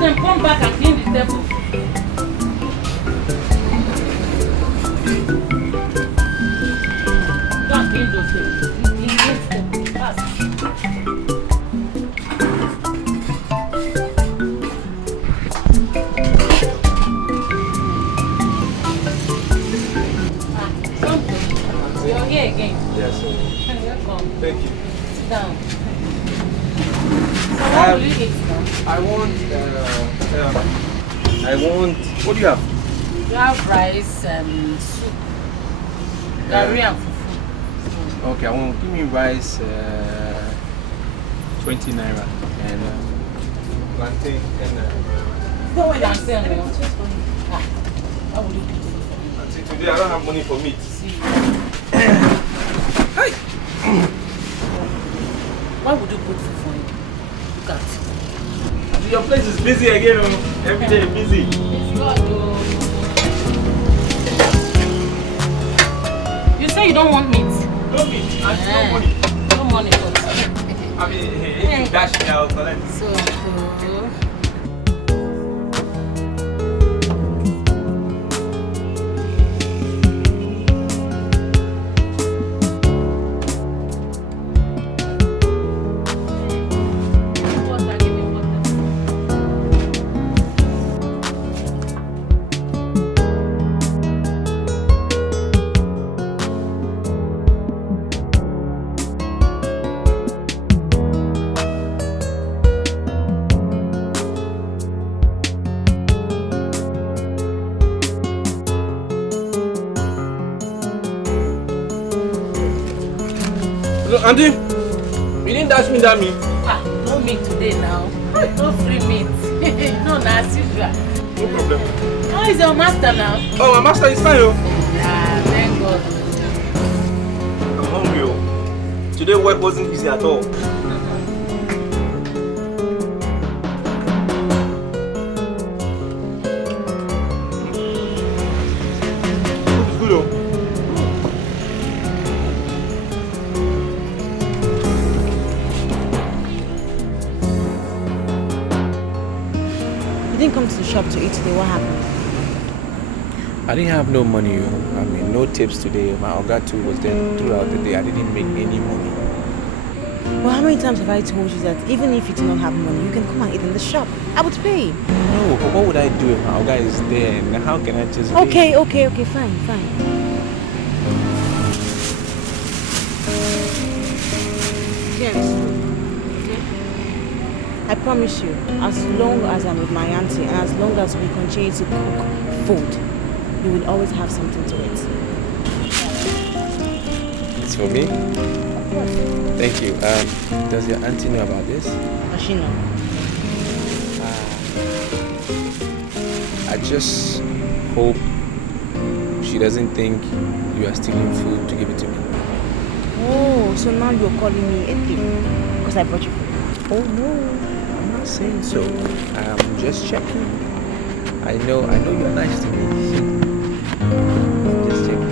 Then come back and clean the table. Go and clean those tables. Clean those tables. Fast. You're here again. Yes. Welcome. Thank you. Sit down. So what will you eat now? I want. What do you have? You have rice and soup. Gari and fufu. Okay, I want. Give me rice. 20 naira and plantain and. Go away and say no. How will you do? See, today I don't have money for meat. See. Hi. Why would you put fufu in? Look at. Your place is busy again. Every day busy. It's God, oh. You say you don't want meat? No meat. I have no money. No money for it. I mean, if you dash me, I'll collect. So, Auntie, you didn't dash me that meat. ah, no meat today now. No free meat. No, as usual. No problem. How is your master now? Oh, my master is fine. Oh. Ah, thank God. I'm hungry. Oh. Today work wasn't easy at all. It's good. Oh. You didn't come to the shop to eat today. What happened? I didn't have no money. I mean, no tips today. My Oga too was there throughout the day. I didn't make any money. Well, how many times have I told you that even if you do not have money, you can come and eat in the shop? I would pay. No, but what would I do if my Oga is there? And how can I just Okay, fine. Here is food. Okay? I promise you, as long as I'm with my auntie and as long as we continue to cook food, you will always have something to eat. It's for me? Of course. Thank you. Does your auntie know about this? Does she know? I just hope she doesn't think you are stealing food to give it to me. Oh, so now you're calling me a thief because I brought you food. Oh no, I'm not saying so. I'm just checking. I know you're nice to me. Just checking.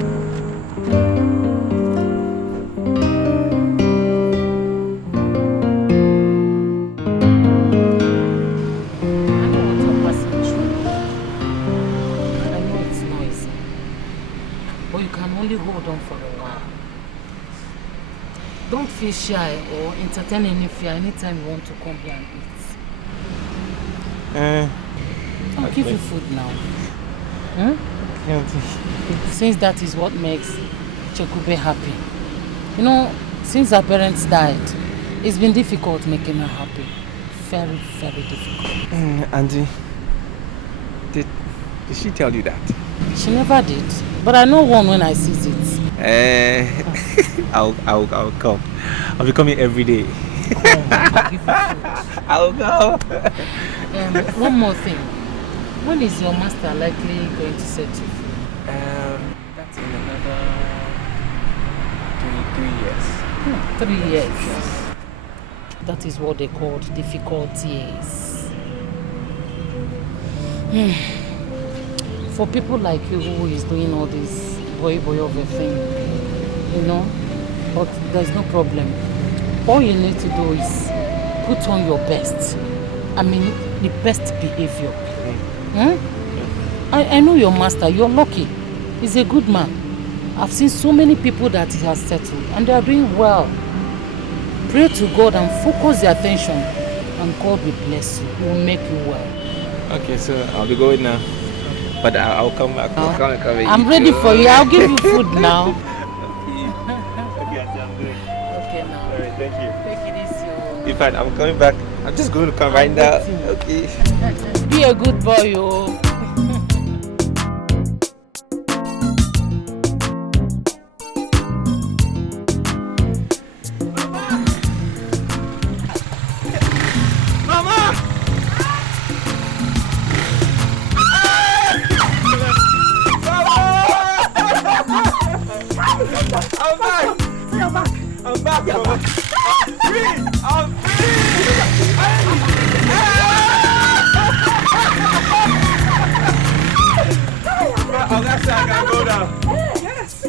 Hold on for a while. Don't feel shy or entertain any fear anytime you want to come here and eat. I'll give you food now. Since that is what makes Chekube happy. You know, since her parents died, it's been difficult making her happy. Very, very difficult. Auntie, did she tell you that? She never did. But I know one when I see it. I'll come. I'll be coming every day. Come, I'll give you food. I'll go. One more thing. When is your master likely going to set you free? That's in another 3 years. 3 years. Yes. That is what they called difficult years. For people like you who is doing all this boy of a thing, you know, but there's no problem. All you need to do is put on your best I mean, the best behavior. I know your master, you're lucky. He's a good man. I've seen so many people that he has settled and they are doing well. Pray to God and focus your attention and God will bless you. He will make you well. Okay, so I'll be going now. But I'll come back. I'm ready for you. I'll give you food now. Okay, I'm doing. Okay, now. Alright, thank you. Take it easy. In fact, I'm coming back. I'm just going to come right now. Okay. Be a good boy, oh. I'm back, Mama. I'm free! I'm free! On that side, I can go now. Yes.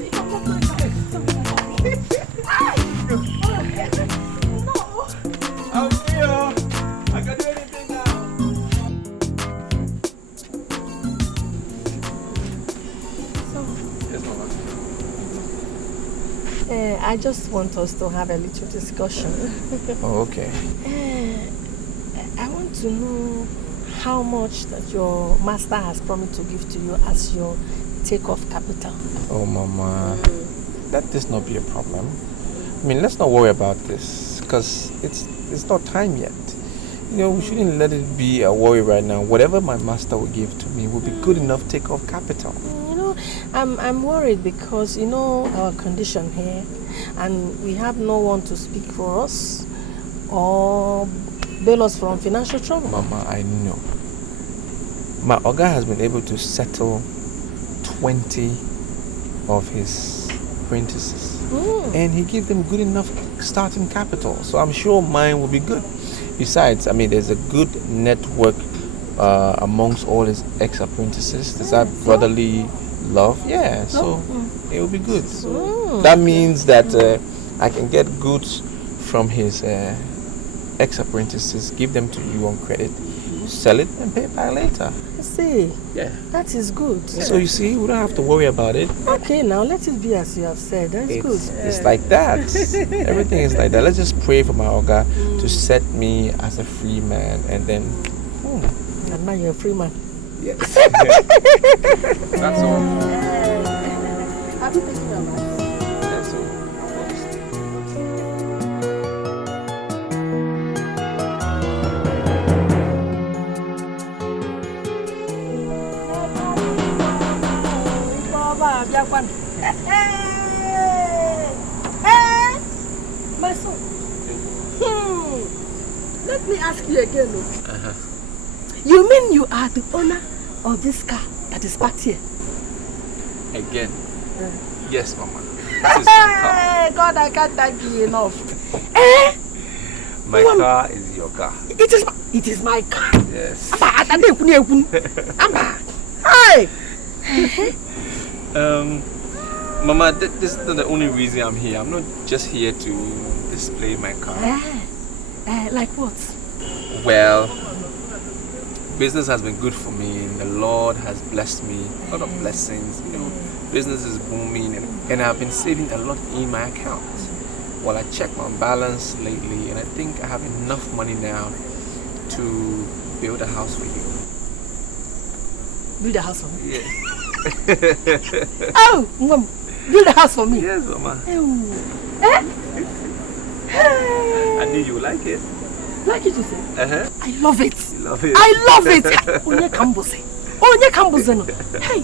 I'm free, oh. I can do anything now. Yes, Mama. I just want us to have a little discussion. Oh, okay. I want to know how much that your master has promised to give to you as your take-off capital. Oh, Mama, let this not be a problem. I mean, let's not worry about this because it's not time yet. You know, we shouldn't let it be a worry right now. Whatever my master will give to me will be good enough take-off capital. You know, I'm worried because you know our condition here, and we have no one to speak for us or bail us from financial trouble. Mama, I know. My Oga has been able to settle 20 of his apprentices. And he gave them good enough starting capital. So I'm sure mine will be good. Besides, I mean, there's a good network amongst all his ex-apprentices. There's that brotherly love. Yeah, so it will be good. So that means that I can get goods from his ex-apprentices, give them to you on credit, sell it and pay back later. I see. Yeah. That is good. So you see, we don't have to worry about it. Okay, now let it be as you have said. That's good. It's like that. Everything is like that. Let's just pray for my Oga to set me as a free man and then... And now you're a free man. Yes. That's all. Have you taken your bath? That's all. My son. Let me ask you again. You mean you are the owner of this car that is parked here? Again? Yes, Mama. This is my car. God, I can't thank you enough. My car is your car. It is my car. Yes. Hey. Mama, this is not the only reason I'm here. I'm not just here to display my car. Like what? Well, business has been good for me and the Lord has blessed me. A lot of blessings, you know. Business is booming and I've been saving a lot in my account. Well, I checked my balance lately and I think I have enough money now to build a house for you. Build a house for me? Yes. Oh, Mom, build a house for me? Yes, Mama. Hey. I knew you would like it. Like it, you say? I love it. You love it. I love it. Onye Kambose. Hey.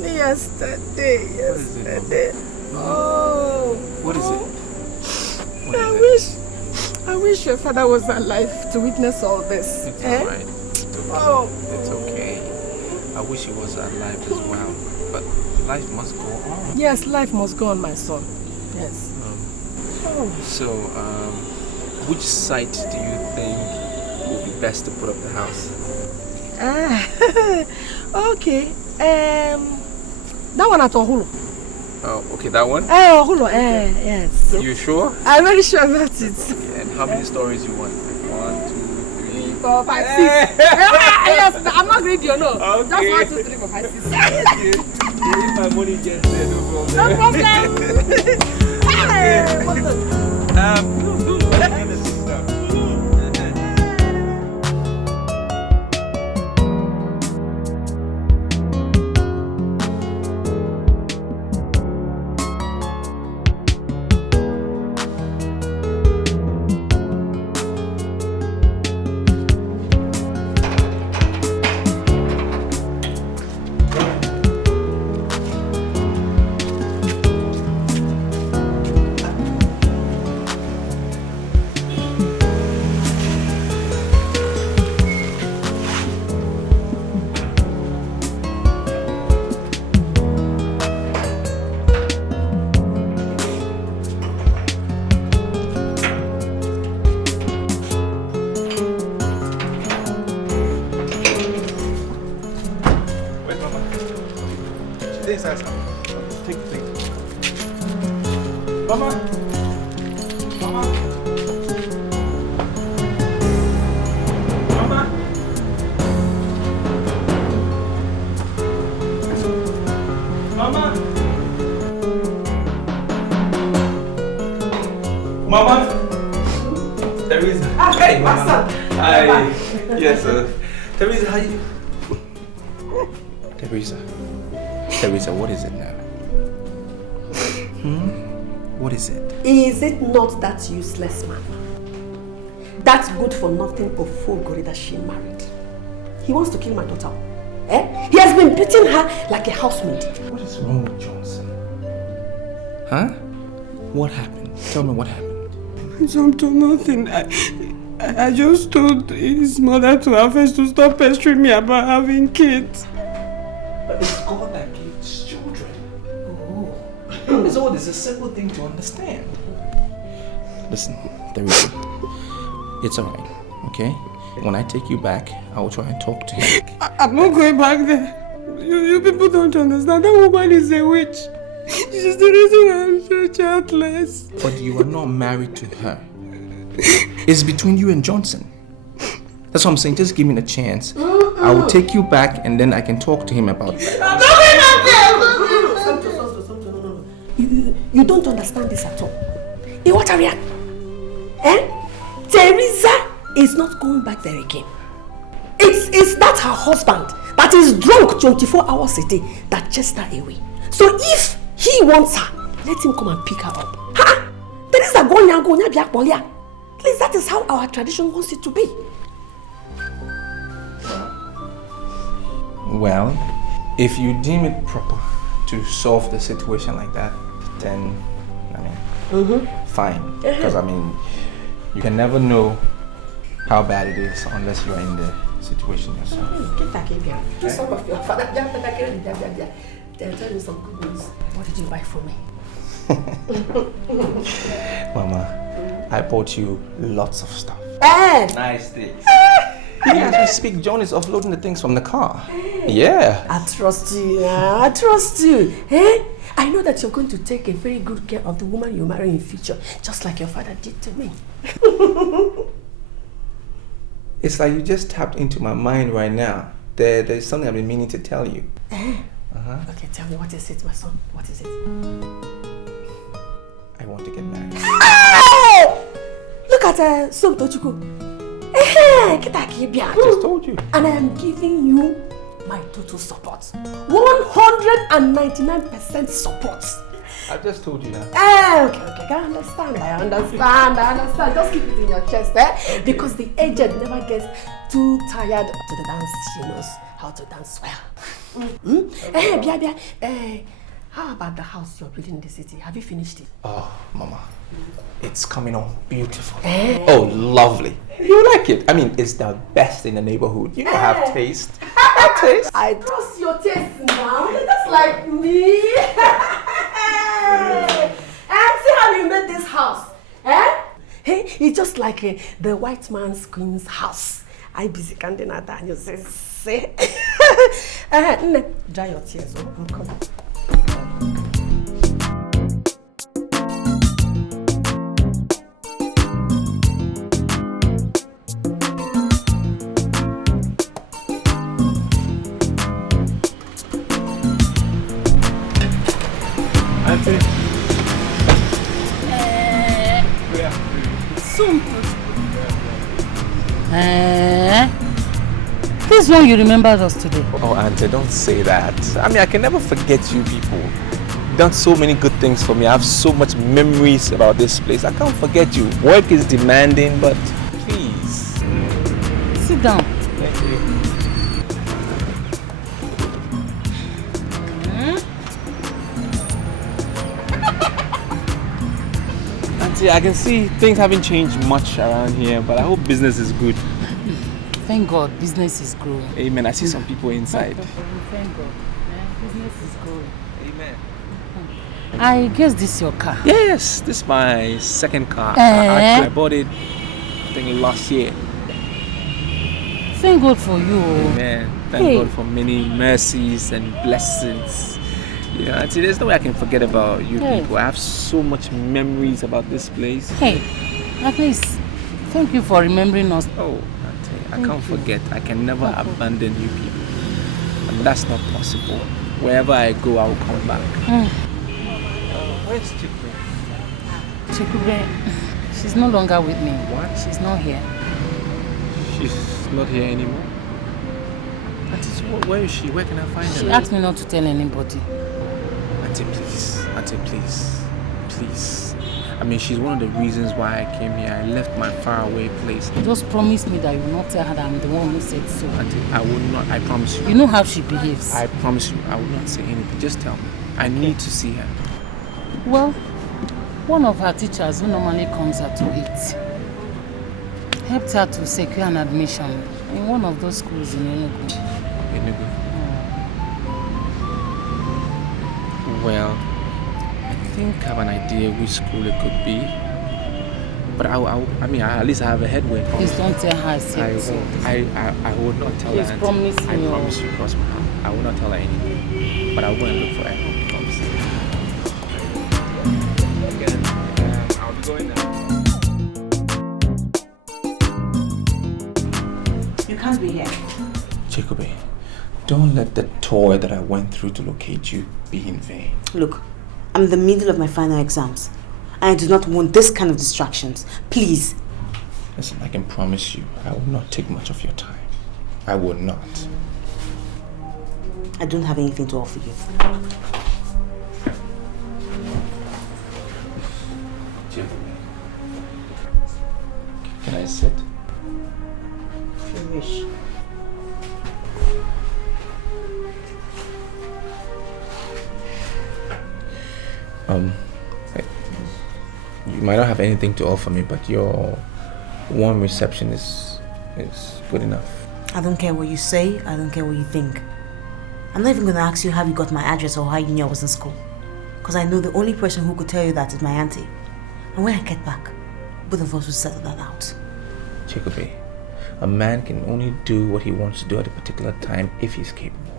Yesterday. Oh. What is it? I wish your father was alive to witness all this. It's alright. It's okay. Oh. It's okay. I wish he was alive as well. But life must go on. Yes, life must go on, my son. Yes. So, which site do you think would be best to put up the house? Okay. That one at Ohulu. Oh, okay, that one? Ohulu, yes. You sure? I'm very sure about it. Okay, and how many stories you want? Like 1, 2, 4, 5, 6. Yes, I'm not greedy, you know. Okay. Just 1, 2, 3, 4, 5, 6. Okay. If my money gets there, no problem. No problem. Hey, what's that? Mama! Mama! Mama! Mama! Mama! Teresa! Hey, what's up? Hi! Yes, sir. Teresa, how you? Teresa, what is it now? What is it? Is it not that useless man? That good-for-nothing Ofogori that she married? He wants to kill my daughter. Eh? He has been beating her like a housemaid. What is wrong with Johnson? Huh? What happened? Tell me what happened. Nothing. I just told his mother to have us to stop pestering me about having kids. But it's God that gives children. Oh. So it's a simple thing to understand. Listen, Teresa. It's alright, okay? When I take you back, I will try and talk to him. I'm not going back there. You people don't understand. That woman is a witch. She's the reason I'm so childless. But you are not married to her. It's between you and Johnson. That's what I'm saying. Just give me a chance. I will take you back and then I can talk to him about that. I'm not going back there. You don't understand this at all. Iwataria. Eh? Teresa is not going back there again. It's that her husband that is drunk 24 hours a day that chased her away. So if he wants her, let him come and pick her up. Ha! Teresa gonya biak bolia. At least that is how our tradition wants it to be. Well, if you deem it proper to solve the situation like that, then, fine. Because, you can never know how bad it is unless you're in the situation yourself. Do some of your father. They'll tell you some good news. What did you buy for me? Mama, I bought you lots of stuff. Nice things. As we speak, John is offloading the things from the car. Yeah. I trust you. I trust you. Eh? I know that you're going to take a very good care of the woman you marry in future, just like your father did to me. It's like you just tapped into my mind right now. There's something I've been meaning to tell you. Okay, tell me, what is it, my son? What is it? I want to get married. Hey! Look at Son Tochuku. I just told you. And I am giving you my total support. 199% support. I just told you that. Okay. I understand. Just keep it in your chest, eh? Because the aged never gets too tired to the dance. She knows how to dance well. How about the house you're building in the city? Have you finished it? Oh, Mama, it's coming on beautiful. Oh, lovely. You like it? It's the best in the neighborhood. You don't have taste. Have taste. I trust your taste now. You're just like me. And see how you made this house. Hey, it's just like the white man's queen's house. I busy candy na that. You say. Dry your tears. I'm coming. nice one you remembered us today. Oh, Auntie, don't say that. I mean, I can never forget you people. You've done so many good things for me. I have so much memories about this place. I can't forget you. Work is demanding, but please. Sit down. Thank you. Auntie, I can see things haven't changed much around here, but I hope business is good. Thank God, business is growing. Amen. I see some people inside. Thank God. Business is growing. Amen. I guess this is your car. Yes, this is my second car. I bought it, I think, last year. Thank God for you. Amen. Thank God for many mercies and blessings. You know, Auntie, there's no way I can forget about you people. I have so much memories about this place. Hey, at least, thank you for remembering us. Oh, Auntie, I can't forget. I can never abandon you people. I mean, that's not possible. Wherever I go, I will come back. Where's Chikwe? Chikwe, she's no longer with me. What? She's not here. She's not here anymore? Auntie, so where is she? Where can I find her? She asked me not to tell anybody. Auntie, please. Auntie, please. Please. I mean, she's one of the reasons why I came here. I left my faraway place. Just promise me that you will not tell her that I'm the one who said so. Auntie, I will not. I promise you. You know how she behaves. I promise you. I will not say anything. Just tell me. I need to see her. Well, one of her teachers who normally comes at 8 helped her to secure an admission in one of those schools in Enugu. Enugu? Well, I think I have an idea which school it could be. But I mean, at least I have a headway. Please don't tell her I said so. I will not tell her. Please promise me. I promise you, cross my heart. I will not tell her anything. But I'll go and look for her. I promise. I'll be going now. You can't be here. Jacoby, don't let the toil that I went through to locate you be in vain. Look, I'm in the middle of my final exams. And I do not want this kind of distractions. Please. Listen, I can promise you, I will not take much of your time. I will not. I don't have anything to offer you. Can I sit? If you wish. You might not have anything to offer me, but your warm reception is good enough. I don't care what you say. I don't care what you think. I'm not even going to ask you how you got my address or how you knew I was in school. Because I know the only person who could tell you that is my auntie. And when I get back, both of us will settle that out. Jacoby, a man can only do what he wants to do at a particular time if he's capable.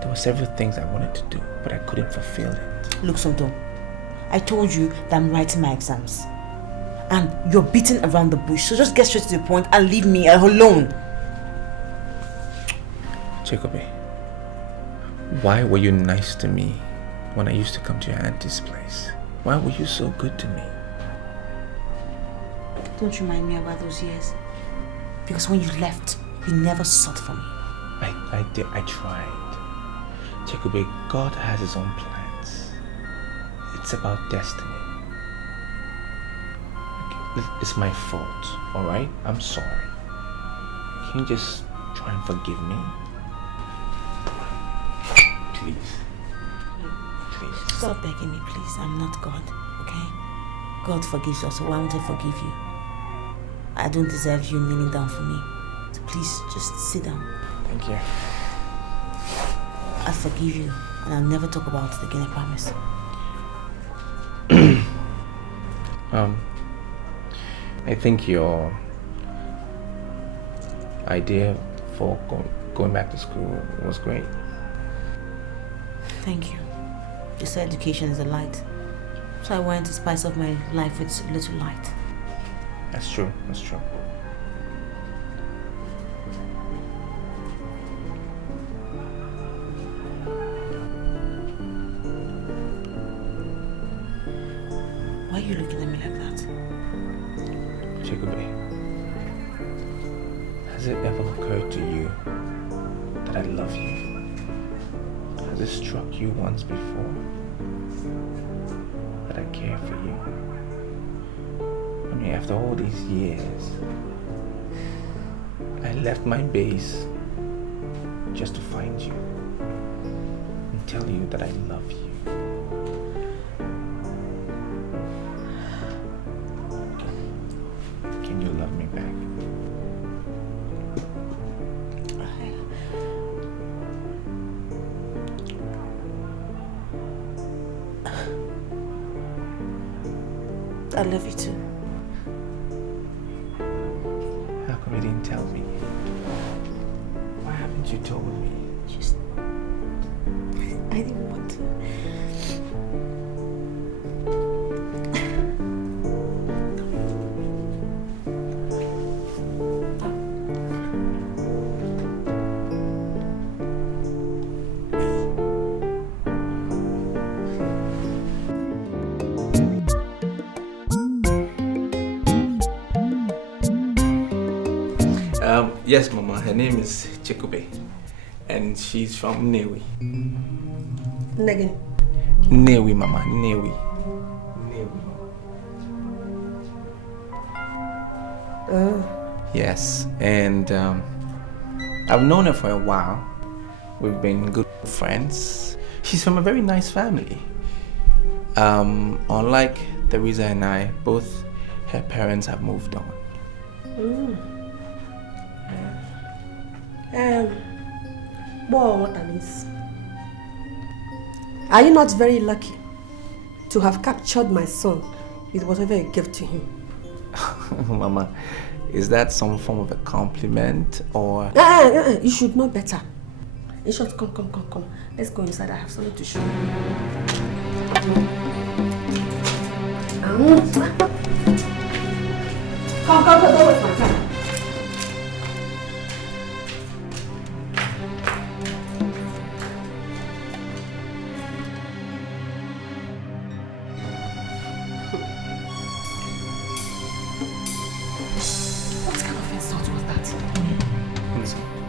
There were several things I wanted to do, but I couldn't fulfill it. Look, Sonto, I told you that I'm writing my exams. And you're beating around the bush, so just get straight to the point and leave me alone. Jacoby, why were you nice to me when I used to come to your auntie's place? Why were you so good to me? Don't remind me about those years. Because when you left, you never sought for me. I did. I tried. Jacoby, God has his own plans. It's about destiny. It's my fault, alright? I'm sorry. Can you just try and forgive me? Please. Please. Stop begging me, please. I'm not God, okay? God forgives us, so why won't I forgive you? I don't deserve you kneeling down for me. So please, just sit down. Thank you. I forgive you, and I'll never talk about it again, I promise. I think your idea for going back to school was great. Thank you. You said education is a light. So I wanted to spice up my life with a little light. That's true. That's true. Why are you looking at me like that? Jacoby, has it ever occurred to you that I love you? Has it struck you once before that I care for you? I mean, after all these years, I left my base just to find you and tell you that I love you. Can you love me back? I love you too. How come you didn't tell me? Why haven't you told me? Just... I didn't want to. Yes, Mama. Her name is Chikube, and she's from Newi. Negin. Newi, Mama. Newi. Yes, and I've known her for a while. We've been good friends. She's from a very nice family. Unlike Teresa and I, both her parents have moved on. Well, what that means? Are you not very lucky to have captured my son with whatever you gave to him? Mama, is that some form of a compliment or? You should know better. In short, come. Let's go inside. I have something to show you. Come, don't waste my time.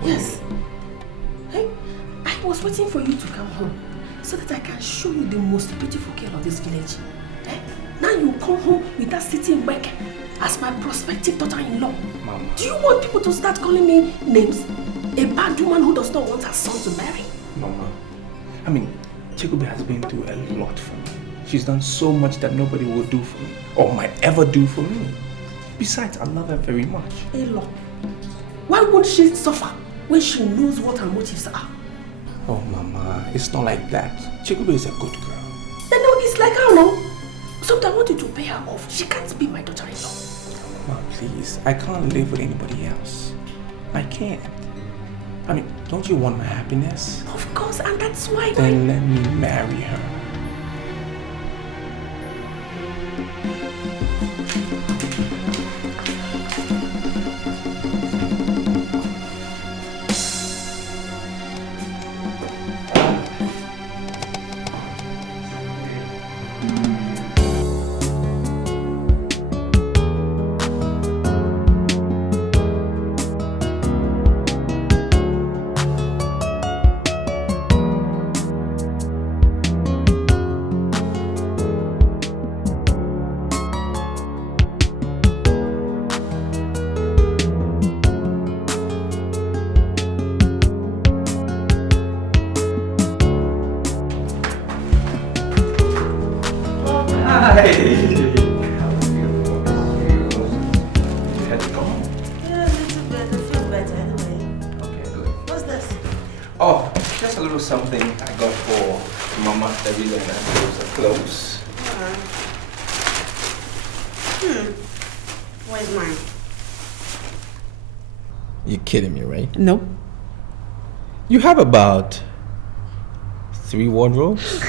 Yes. Hey, I was waiting for you to come home so that I can show you the most beautiful girl of this village. Eh? Now you come home with that sitting work as my prospective daughter-in-law. Mama. Do you want people to start calling me names? A bad woman who does not want her son to marry? Mama, I mean, Chikube has been through a lot for me. She's done so much that nobody will do for me or might ever do for me. Besides, I love her very much. A lot. Why won't she suffer when she knows what her motives are? Oh, Mama, it's not like that. Chikube is a good girl. Then no, it's like, I don't know. Sometimes I want you to pay her off. She can't be my daughter-in-law. Mama, please. I can't live with anybody else. I can't. I mean, don't you want my happiness? Of course, and that's why... Then let me marry her. Something I got for Mama, Teresa, and those are clothes. Where's mine? You're kidding me, right? No. You have about 3 wardrobes?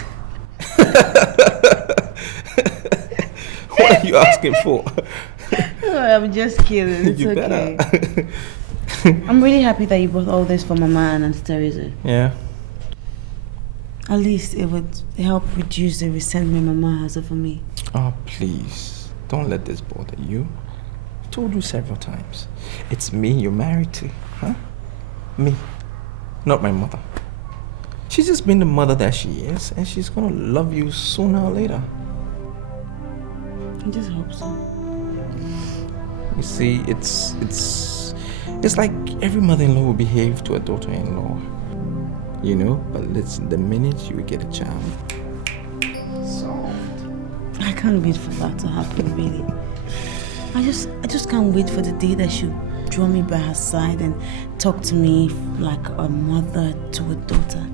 What are you asking for? Oh, I'm just kidding. It's You okay. better. I'm really happy that you bought all this for Mama and Auntie Teresa. Yeah. At least it would help reduce the resentment Mama has over me. Oh, please. Don't let this bother you. I've told you several times. It's me you're married to, huh? Me. not my mother. She's just been the mother that she is, and she's gonna love you sooner or later. I just hope so. You see, it's like every mother-in-law will behave to a daughter-in-law, you know. But listen, the minute you get a child, I can't wait for that to happen, really. I just can't wait for the day that she'll draw me by her side and talk to me like a mother to a daughter.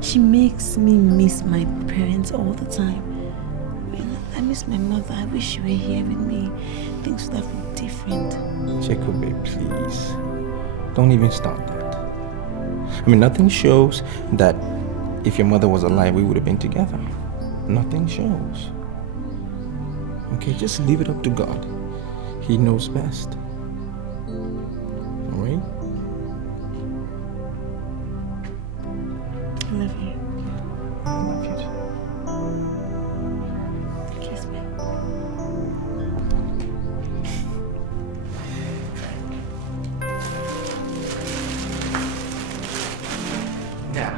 She makes me miss my parents all the time. I miss my mother. I wish she were here with me. Things would have been different. Jacob, please. Don't even start that. I mean, nothing shows that if your mother was alive, we would have been together. Nothing shows. Okay, just leave it up to God. He knows best. Alright? I love you. I love you too. Kiss me. Yeah.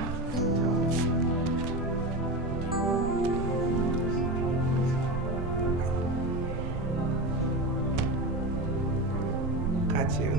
Got you.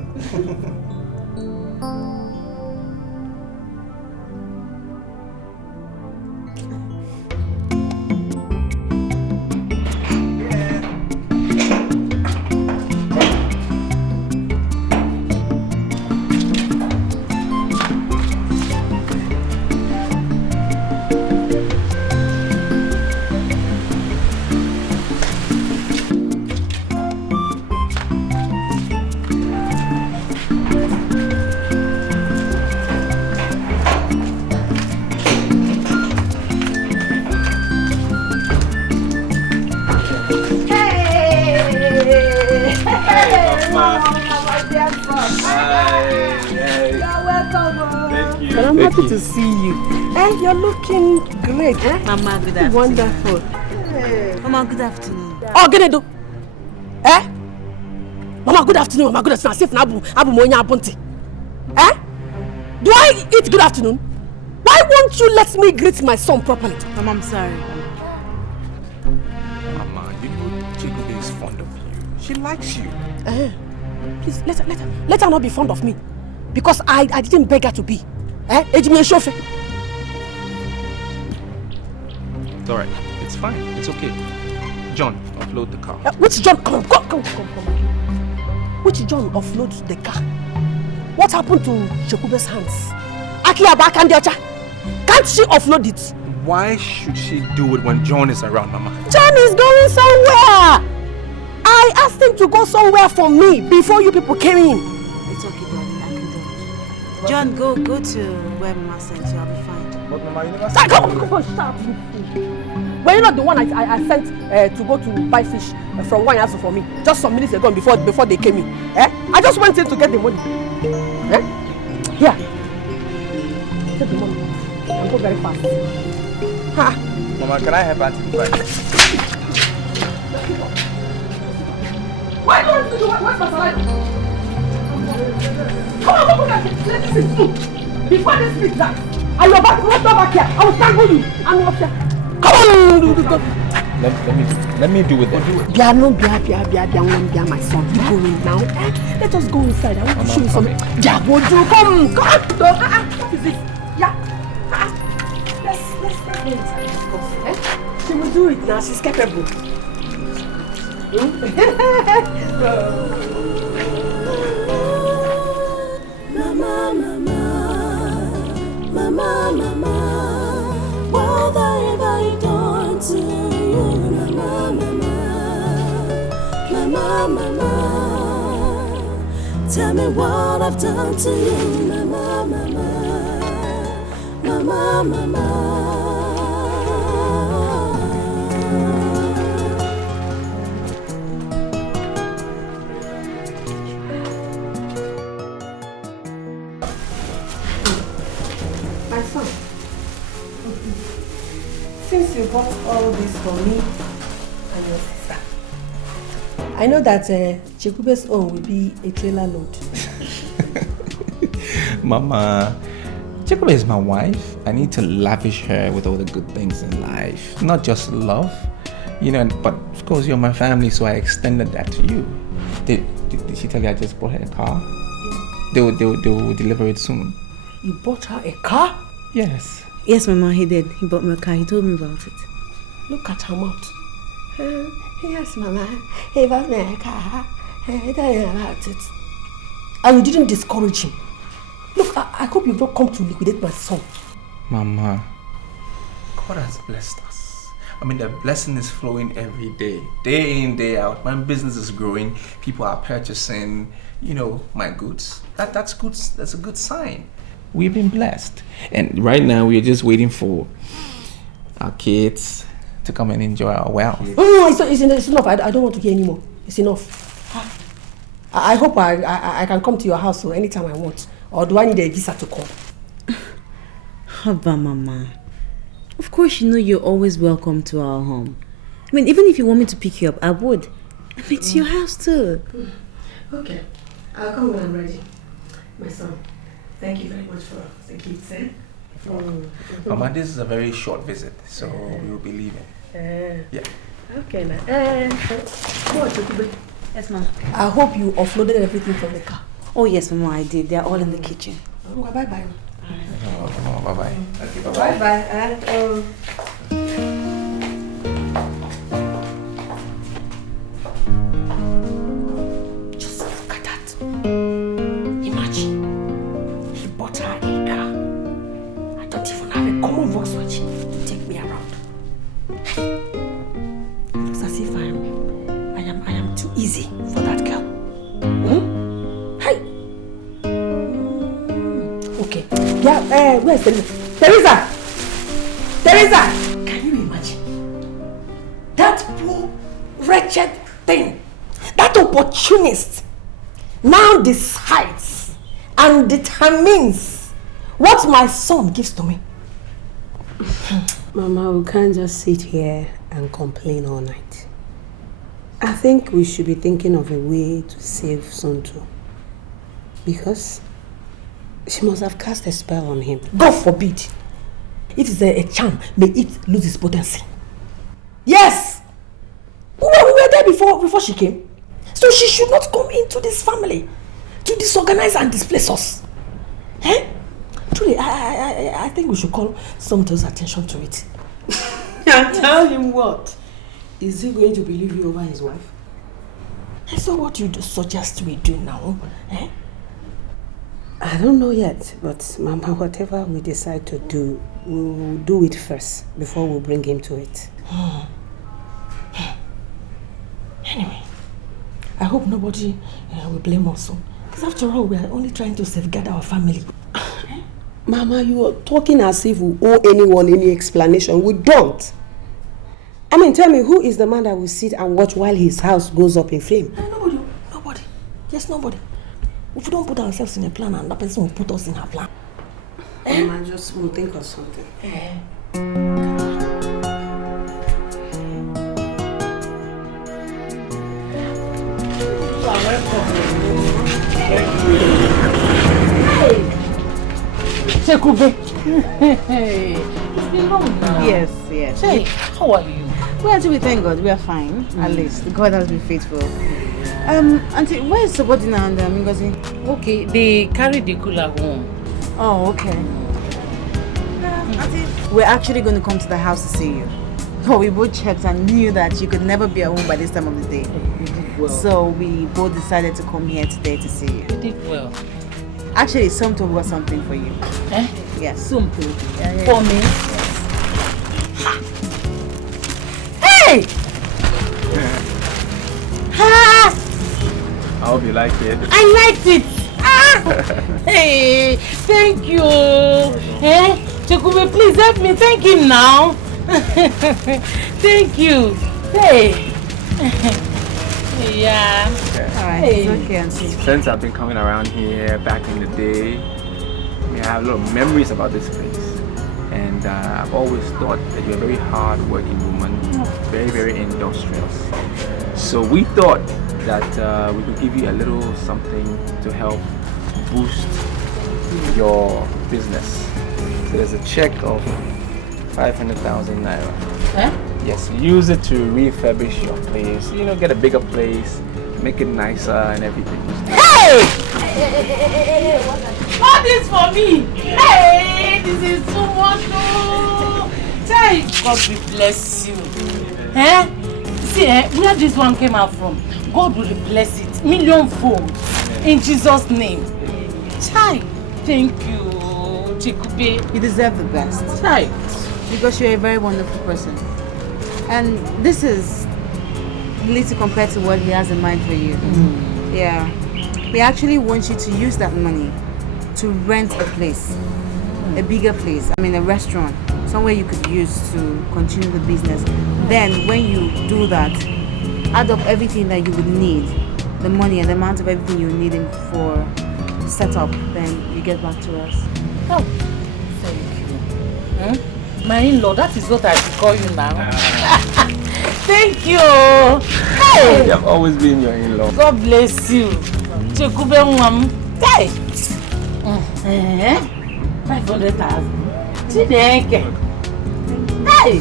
But I'm happy to see you. And you're looking great. Mama, good afternoon. Wonderful. Mama, good afternoon. Oh, Genedo. Mama, good afternoon. Mama, good afternoon. As if Abu Monya Abunti. Do I eat good afternoon? Why won't you let me greet my son properly? Mama, I'm sorry. Mama, you know Jacob is fond of you. She likes you. Please, let her not be fond of me. Because I didn't beg her to be. It's alright. It's fine. It's okay. John, offload the car. Which John? Come. Which John offloads the car? What happened to Chekube's hands? Can't she offload it? Why should she do it when John is around, Mama? John is going somewhere. I asked him to go somewhere for me before you people came in. It's okay, darling. I can do it. John, go to where Mama sent you. I'll be fine. But Mama, you never said... Come on, shut up, you fool. Were you not the one I sent to go to buy fish from one house for me just some minutes ago before they came in? I just went in to get the money. Here. Take the money and go very fast. Ha. Mama, can I have Auntie to buy? Why don't you do what's my salad? Come on, let me see. Before they speak that, and you're back, not back here. I will strangle you. I'm up here. Come on, let me do with them. Bia, my son. You go in now. Let us go inside. I want to show you something. Yeah, go do. Come. What is this? Yeah. Let's go inside. She will do it now. She's capable. Mama, what have I done to you? Mama, tell me what I've done to you, Mama. Since you bought all this for me and your sister, I know that Chekube's own will be a trailer load. Mama, Jacob is my wife. I need to lavish her with all the good things in life. Not just love, but of course you're my family, so I extended that to you. Did she tell you I just bought her a car? They will deliver it soon. You bought her a car? Yes. Yes, Mama, he did. He bought me a car. He told me about it. Look at her mouth. Yes, Mama. He bought me a car. He told me about it. And you didn't discourage him. Look, I hope you've not come to liquidate my son. Mama, God has blessed us. I mean, the blessing is flowing every day. Day in, day out. My business is growing. People are purchasing, my goods. That's good. That's a good sign. We've been blessed. And right now, we're just waiting for our kids to come and enjoy our wealth. No, it's enough. I don't want to hear anymore. It's enough. I hope I can come to your house anytime I want. Or do I need a visa to come? Haba, Mama. Of course, you're always welcome to our home. I mean, even if you want me to pick you up, I would. I mean, it's your house too. Okay. I'll come when I'm ready. My son, thank you very much for the gifts, eh? Mama, this is a very short visit, so we will be leaving. Yeah. Okay, now. Yes, Mom. I hope you offloaded everything from the car. Oh, yes, Mama, I did. They're all in the kitchen. Bye-bye. Bye-bye. Okay, bye-bye. Just look at that. Imagine. He bought her a car. I don't even have a common Volkswagen to take me around. It looks as if I am too easy for that girl. Hi. Okay. Yeah, where's Teresa? Can you imagine? That poor, wretched thing, that opportunist, now decides and determines what my son gives to me. Mama, we can't just sit here and complain all night. I think we should be thinking of a way to save Sonto. Because she must have cast a spell on him. God forbid. If it's a charm, may it lose its potency. Yes! We were there before she came. So she should not come into this family to disorganize and displace us. Eh? Truly, I think we should call Sonto's attention to it. And tell him what? Is he going to believe you over his wife? So what you suggest we do now? Eh? I don't know yet, but Mama, whatever we decide to do, we'll do it first before we bring him to it. Anyway, I hope nobody will blame us. Because after all, we are only trying to safeguard our family. Mama, you are talking as if we owe anyone any explanation. We don't. I mean, tell me, who is the man that will sit and watch while his house goes up in flame? Nobody. Yes, nobody. If we don't put ourselves in a plan, and that person will put us in her plan. Mama, just will think of something. Chekube. Hey, it's been long now. Yes. Hey, how are you? Well, we thank God. We are fine. At least. God has been faithful. Auntie, where is Subodina and Ngozi? Okay, they carried the cooler home. Oh, okay. Auntie, we're actually going to come to the house to see you. But we both checked and knew that you could never be at home by this time of the day. You did well. So we both decided to come here today to see you. You did well. Actually, Somto got something for you. Eh? Yes. Something? Yeah. For me? Yes. Hey! I hope you like it. I liked it! Hey, thank you. Eh? Chekube, please help me. Thank him now. Thank you. Hey. Yeah. Alright, Hey. it's okay, Auntie. Since I've been coming around here back in the day, I have a lot of memories about this place. And I've always thought that you're a very hard-working woman, very, very industrious. So we thought that we could give you a little something to help boost your business. there's a check of 500,000 naira. Eh? Yes, use it to refurbish your place. You know, get a bigger place, make it nicer and everything. Hey! All this for me! Hey! This is too much! Oh. God will bless you. Eh? See, where this one came out from, God will bless it millionfold in Jesus' name. Chai, thank you, Chikupe. You deserve the best. Chai. Because you're a very wonderful person. And this is little compared to what he has in mind for you. Yeah. He actually wants you to use that money to rent a place. A bigger place. I mean a restaurant. Somewhere you could use to continue the business. Then when you do that, add up everything that you would need, the money and the amount of everything you're needing for setup, then you get back to us. Oh, thank you. My in-law, that is what I should call you now. Thank you. Hey. You have always been your in-law. God bless you. Chekube mwam. Hey. 500,000. Chineke. Hey.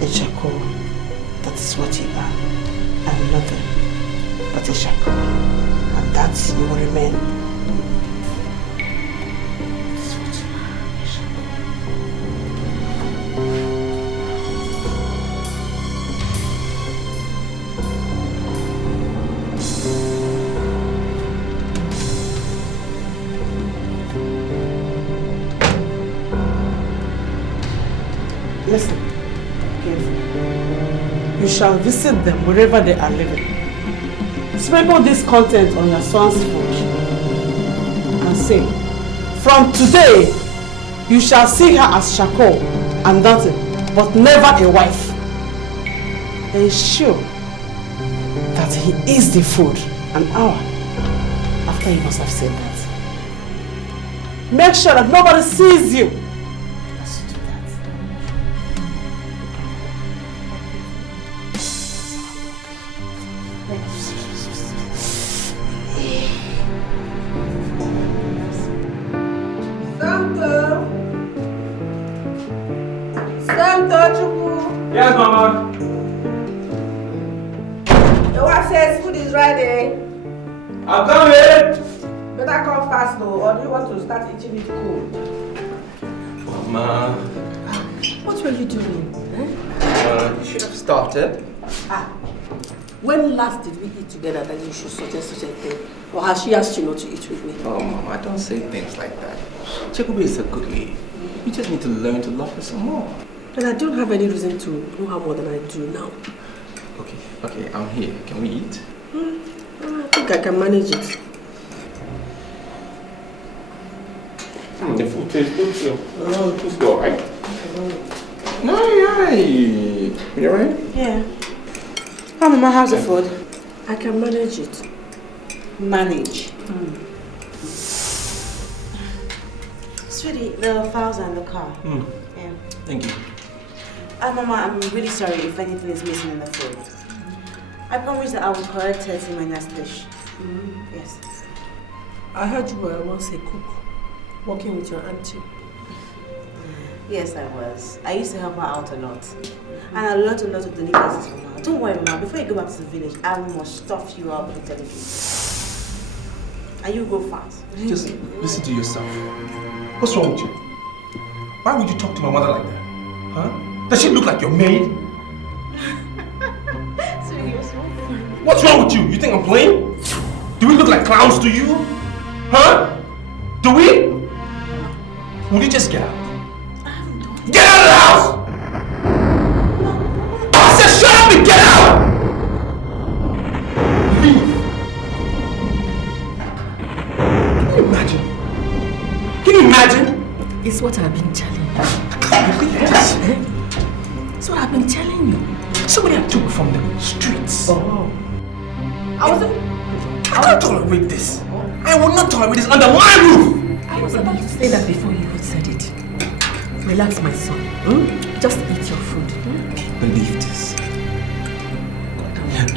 Ejako, that is what you are. I'm nothing but Ejako. And that you will remain. Listen, you shall visit them wherever they are living. Sprinkle this content on your son's food and say, from today, you shall see her as Shako and nothing, but never a wife. Ensure that he is the food an hour after he must have said that. Make sure that nobody sees you. Yes, Mama. The wife says food is ready. I'm coming. Better come fast though, or do you want to start eating it cold? Mama. What were you doing? You should have started. When last did we eat together that you should suggest such a thing? Or has she asked you not to eat with me? Oh, Mama, don't say things like that. Chikubi is a good lady. You just need to learn to love her some more. And I don't have any reason to know her more than I do now. Okay, I'm here. Can we eat? I think I can manage it. The food tastes good too. Just go, right? No, you alright? Yeah. How, Mama, how's the food? I can manage it. Manage? Sweetie, the files are in the car. Yeah. Thank you. Mama, I'm really sorry if anything is missing in the food. I promise that I will correct it in my next dish. Yes. I heard you were once a cook, working with your auntie. Yes, I was. I used to help her out a lot. And I learned a lot of delicacies from her. Don't worry, Mama. Before you go back to the village, I must stuff you up with delicacies. And you go fast. Just listen to yourself. What's wrong with you? Why would you talk to my mother like that? Huh? Does she look like your maid? What's wrong with you? You think I'm playing? Do we look like clowns to you? Huh? Do we? Will you just get out? Get out of the house! I said shut up and get out! Leave. Can you imagine? Can you imagine? It's what I've been telling you. I can't believe this. It's what I've been telling you. Somebody I took from the streets. Oh. I can't tolerate this. I will not tolerate this under my roof! I was about to say that before you even said it. Relax, my son. Just eat your food. Believe this.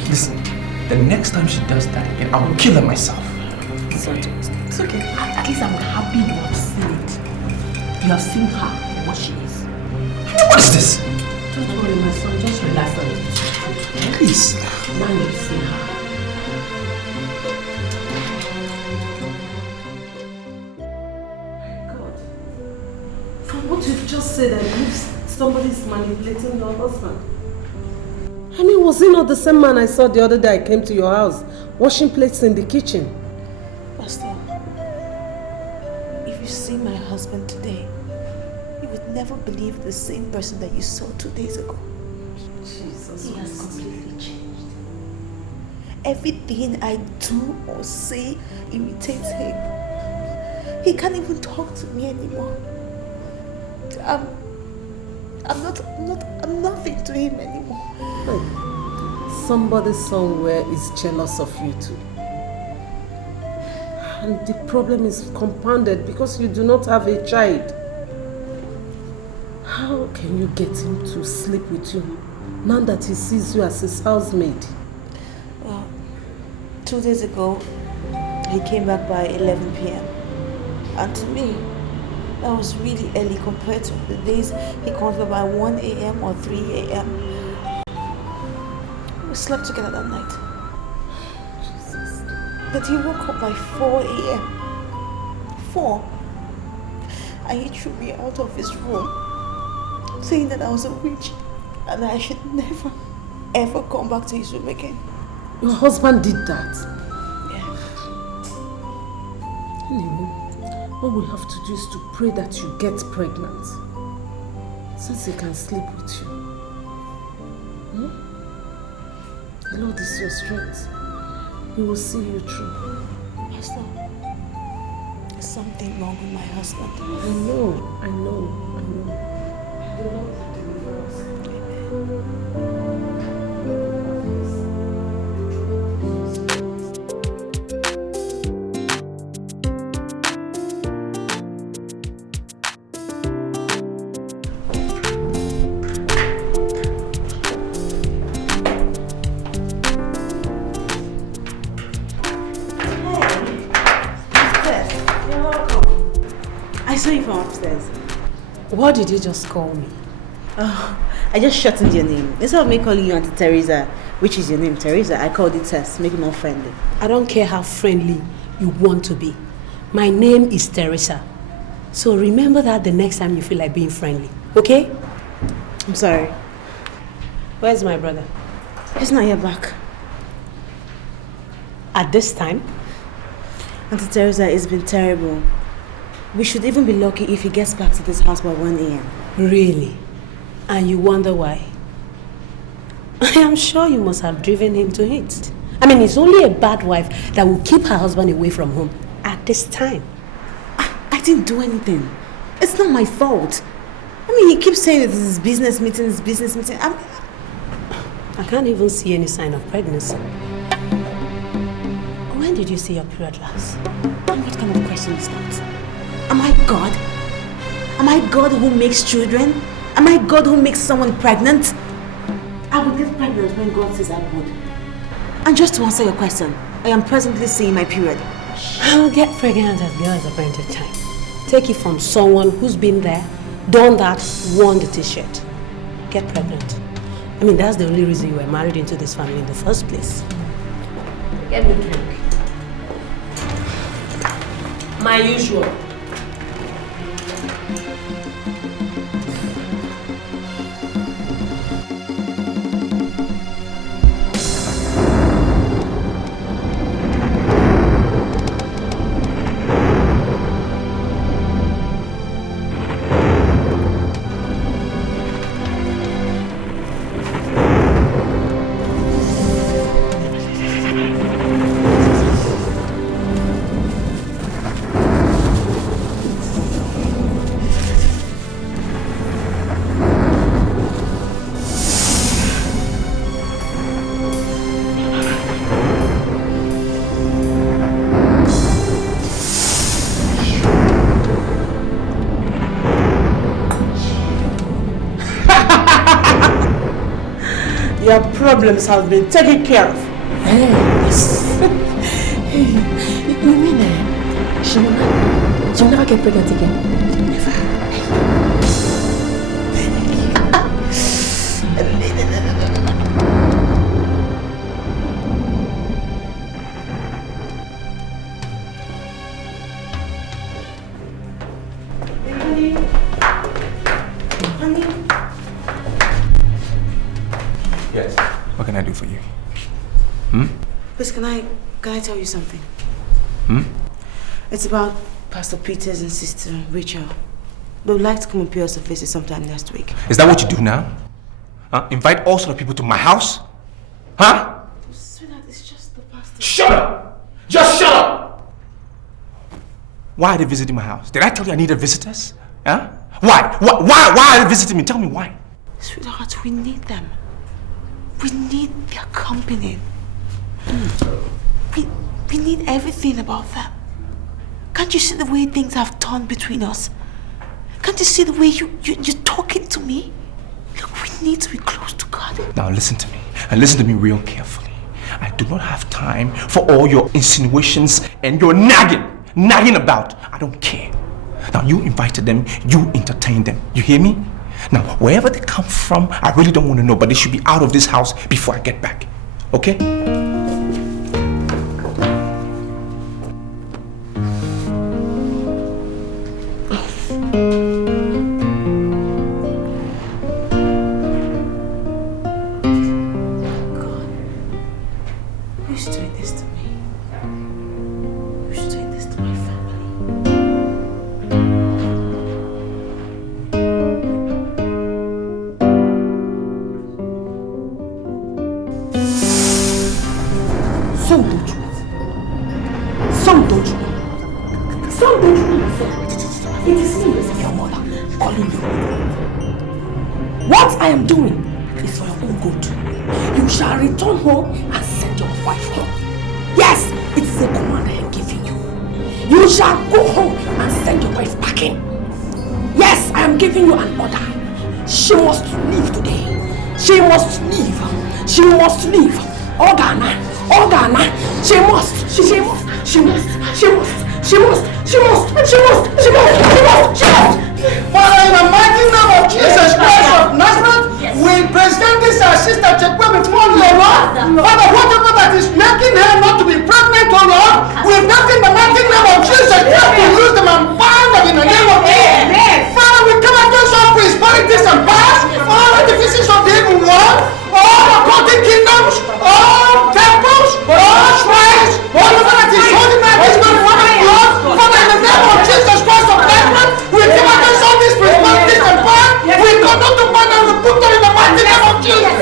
Listen, the next time she does that again, I will kill her myself. It's okay. At least I'm happy you have seen it. You have seen her, what she is. What is this? Don't worry, my son. Just relax and eat your food. Please. Now you've seen her. What you've just said, I believe somebody's manipulating your husband. I mean, was he not the same man I saw the other day I came to your house, washing plates in the kitchen? Pastor, if you see my husband today, you would never believe the same person that you saw 2 days ago. Jesus. He has completely changed. Everything I do or say irritates him. He can't even talk to me anymore. I'm nothing to him anymore. Somebody somewhere is jealous of you too. And the problem is compounded because you do not have a child. How can you get him to sleep with you now that he sees you as his housemaid? Well, 2 days ago, he came back by 11 p.m. And to me, that was really early compared to the days he comes back by 1 a.m. or 3 a.m. We slept together that night. Jesus. But he woke up by 4 a.m. 4. And he threw me out of his room, saying that I was a witch and I should never, ever come back to his room again. Your husband did that? Yeah. Anyway, all we have to do is to pray that you get pregnant, since he can sleep with you. The Lord is your strength. He will see you through. Pastor, there's something wrong with my husband. I know. The Lord will deliver us. What did you just call me? Oh, I just shortened your name. Instead of me calling you Auntie Teresa, which is your name, Teresa, I called it Tess, make it more friendly. I don't care how friendly you want to be. My name is Teresa. So remember that the next time you feel like being friendly, okay? I'm sorry. Where's my brother? He's not yet back. At this time? Auntie Teresa, it's been terrible. We should even be lucky if he gets back to this house by 1 a.m. Really? And you wonder why? I am sure you must have driven him to it. I mean, it's only a bad wife that will keep her husband away from home at this time. I didn't do anything. It's not my fault. I mean, he keeps saying it's his business meeting, I can't even see any sign of pregnancy. When did you see your period last? What kind of question is that? Am I God? Am I God who makes children? Am I God who makes someone pregnant? I would get pregnant when God says I would. And just to answer your question, I am presently seeing my period. I'll get pregnant at God's appointed time. Take it from someone who's been there, done that, worn the t-shirt. Get pregnant. I mean, that's the only reason you were married into this family in the first place. Get me a drink. My usual. their problems have been taken care of. Yes. You mean she will never get pregnant again? Never. Yes. What can I do for you? Please, can I tell you something? It's about Pastor Peters and Sister Rachel. They would like to come and pay us a visit sometime next week. Is that what you do now? Invite all sort of people to my house? Huh? Sweetheart, it's just the pastor. Shut up! Just shut up! Why are they visiting my house? Did I tell you I needed visitors? Huh? Why? Why are they visiting me? Tell me why. Sweetheart, we need them. We need their company. We need everything about them. Can't you see the way things have turned between us? Can't you see the way you're talking to me? Look, we need to be close to God. Now listen to me, and listen to me real carefully. I do not have time for all your insinuations and your nagging about. I don't care. Now you invited them, you entertained them. You hear me? Now, wherever they come from, I really don't want to know, but they should be out of this house before I get back. Okay? Who's doing this to me? Who's doing this to my family? Some don't you? Some don't you? Some don't you? It is me, your mother, calling you. What I am doing is for your own good. You shall return home and send your wife home. Yes, it is a command I am giving you. You shall go home and send your wife back in. Yes, I am giving you an order. She must leave today. She must leave. She must leave. Organa. She must. Father, in the mighty name of Jesus Christ of Nazareth, we present this our sister Ajoku before you, Lord. Father, whatever that is making her not to be pregnant, oh Lord, we pray in the mighty name of Jesus Christ to lose them and bind them in the name of Jesus. Father, we come against all principalities and powers, all artifices of the evil one, all occultic kingdoms, all temples, all shrines, whatever that is holding that is not one of God. Father, in the name of Jesus Christ of Nazareth, we come against all these principalities and powers. We come not to bind and we put them in the mighty name of Jesus.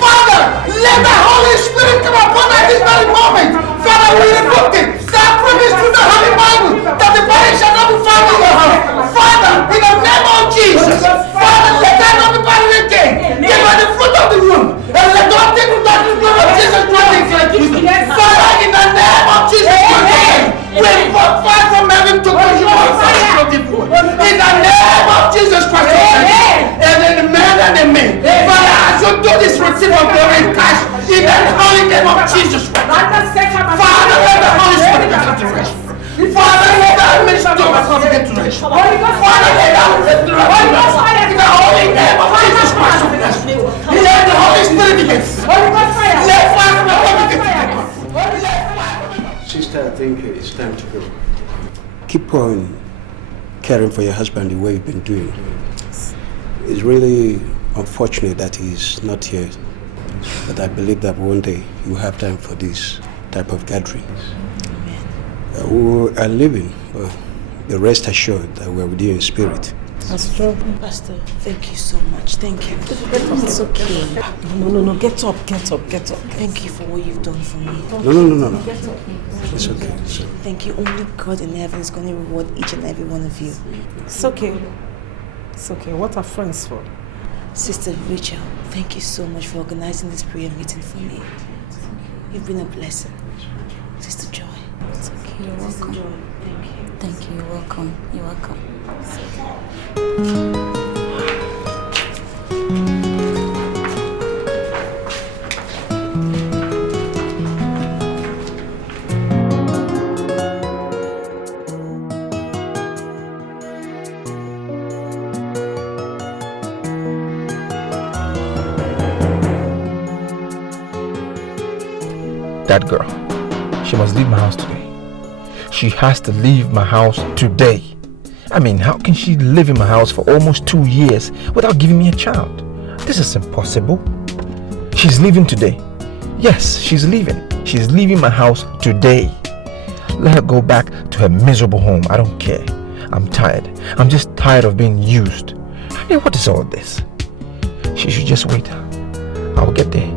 Father, let the Holy Spirit come upon us this very moment. Father, we rebuke it. That promise through the Holy Bible that the body shall not be found in your house. Father, in the name of Jesus, Father, let that not be found again. Give her the fruit of the womb. And let all things that the blood of Jesus Christ Father, in the name of Jesus Christ, we put fire from heaven to consume all fire of the wood. In the name of Jesus Christ, and then the man and the men. Father, as you do this, receive of glory and cash in the holy name of Jesus Christ. Father, let the Holy Spirit come to rest. Father, let the ministry of us get to rest. Father, let the rest in the holy name of Jesus Christ of Nazareth. Let the Holy Spirit begin. Let fire from the Holy Spirit. Sister, I think it's time to go. Keep on caring for your husband the way you've been doing. It's really unfortunate that he's not here, but I believe that one day you have time for this type of gatherings. We are living, the rest assured that we are with you in spirit. That's true. Pastor, thank you so much. Thank you. It's okay. No, get up. Thank you for what you've done for me. No. It's okay. Thank you. Only God in heaven is going to reward each and every one of you. It's okay. What are friends for? Sister Rachel, thank you so much for organizing this prayer meeting for me. You've been a blessing. Sister Joy. It's okay. You're welcome. Sister Joy, thank you. Thank you. You're welcome. You're welcome. That girl, she must leave my house today. She has to leave my house today. I mean, how can she live in my house for almost 2 years without giving me a child? This is impossible. She's leaving today. Yes, she's leaving. She's leaving my house today. Let her go back to her miserable home. I don't care. I'm tired. I'm just tired of being used. I mean, what is all this? She should just wait. I'll get there.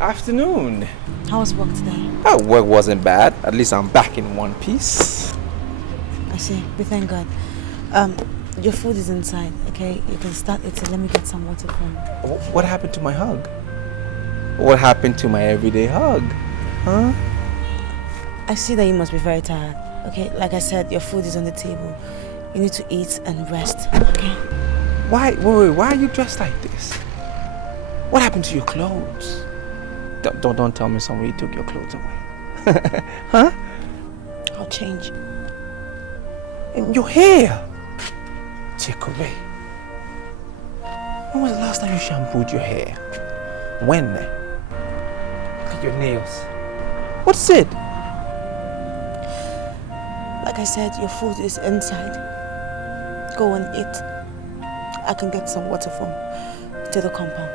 Afternoon. How was work today? Oh, work wasn't bad. At least I'm back in one piece. I see. We thank God. Your food is inside, okay? You can start eating. Let me get some water from you. What happened to my hug? What happened to my everyday hug? Huh? I see that you must be very tired, okay? Like I said, your food is on the table. You need to eat and rest, okay? Why are you dressed like this? What happened to your clothes? Don't tell me somebody took your clothes away. Huh? I'll change. And your hair. Take away. When was the last time you shampooed your hair? When? Look at your nails. What's it? Like I said, your food is inside. Go and eat. I can get some water from to the compound.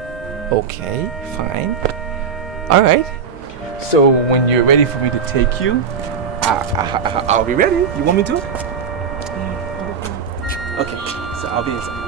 Okay, fine. Alright. So when you're ready for me to take you, I'll be ready. You want me to? Okay, so I'll be inside.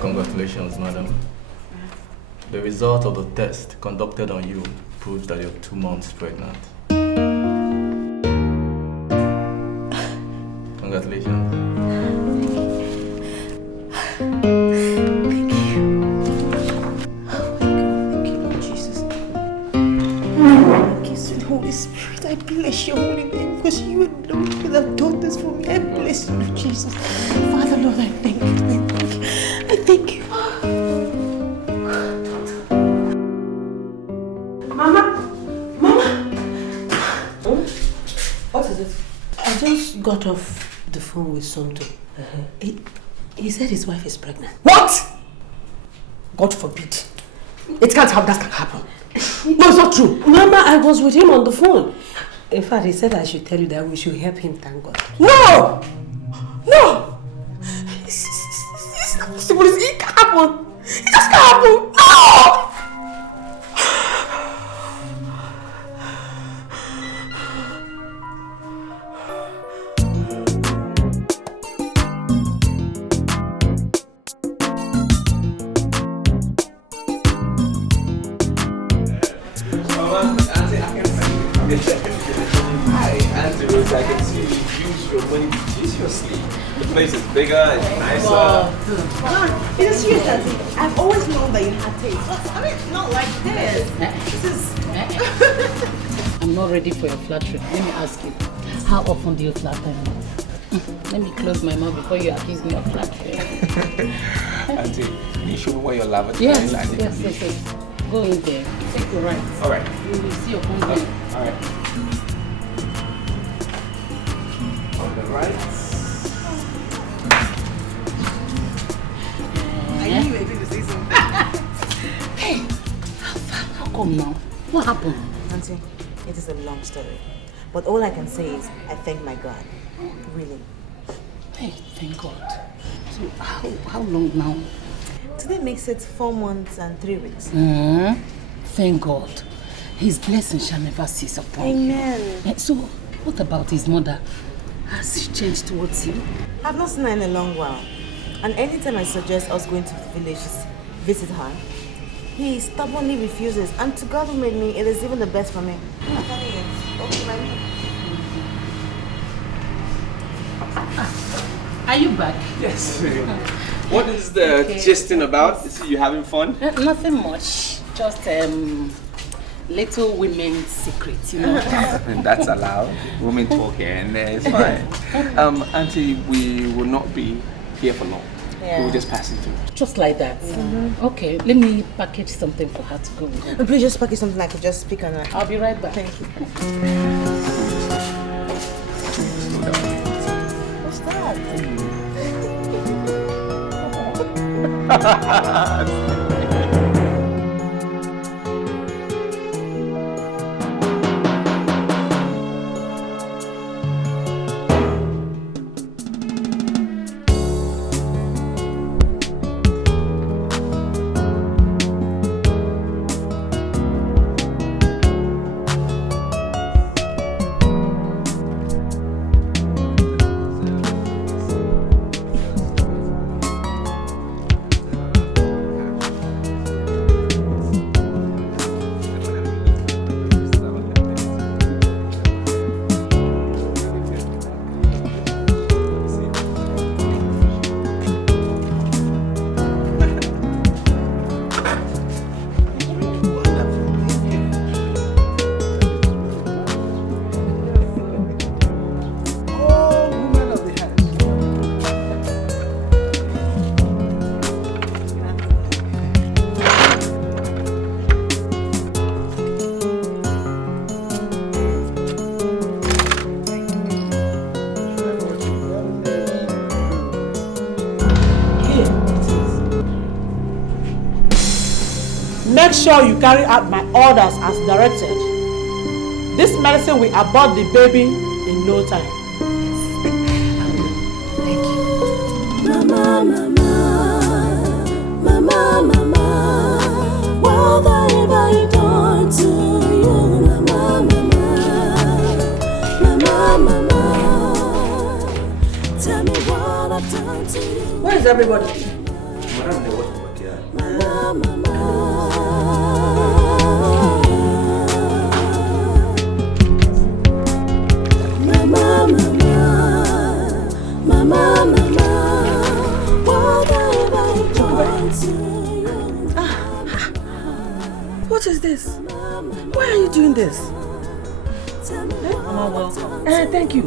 Congratulations, madam. The result of the test conducted on you proves that you're 2 months pregnant. Congratulations. Thank you. Oh my God, thank you, Lord Jesus. Thank you, sweet Holy Spirit. I bless your holy name because you alone could have done this for me. I bless you, Jesus. Father, Lord, I thank you. I thank you. What is it? I just got off the phone with Sonto. He said his wife is pregnant. What? God forbid. It can't happen. That can happen. No, it's not true. Mama, I was with him on the phone. In fact, he said I should tell you that we should help him, thank God. No! No! It's not possible. It can't happen. It just can't happen. No! Hi, Auntie Ruth. I can see you use your money judiciously. The place is bigger and nicer. It's serious, Auntie. I've always known that you had taste. I mean, not like this. This is... I'm not ready for your flattery. Let me ask you, how often do you flatter me? Let me close my mouth before you accuse me of flattery. Auntie, can you show me where your lavatory yes, is? yes. Go in there. Take your right. All right. You will see your phone there. All right. On the right. I knew you were going to say something. Hey, how come now? What happened? Auntie, it is a long story. But all I can say is, I thank my God. Really. Hey, thank God. So, how long now? Today makes it 4 months and 3 weeks. Thank God. His blessing shall never cease upon him. Amen. So, what about his mother? Has she changed towards you? I've not seen her in a long while. And anytime I suggest us going to the village to visit her, he stubbornly refuses. And to God who made me, it is even the best for me. Are you back? Yes. What is the gisting about? Is you having fun? Nothing much. Just little women's secrets, you know. That's allowed. Women talk here and there. It's fine. Auntie, we will not be here for long. Yeah. We will just pass it through. Just like that. Okay, let me package something for her to go with. Please just package something I could just speak on her. I'll be right back. Thank you. What's that? Make sure you carry out my orders as directed. This medicine will abort the baby in no time. Thank you. Mama, whatever you done to you, mama, tell me what I've done to you. Where is everybody? Madam, they want to work here. What is this? Why are you doing this? Thank you.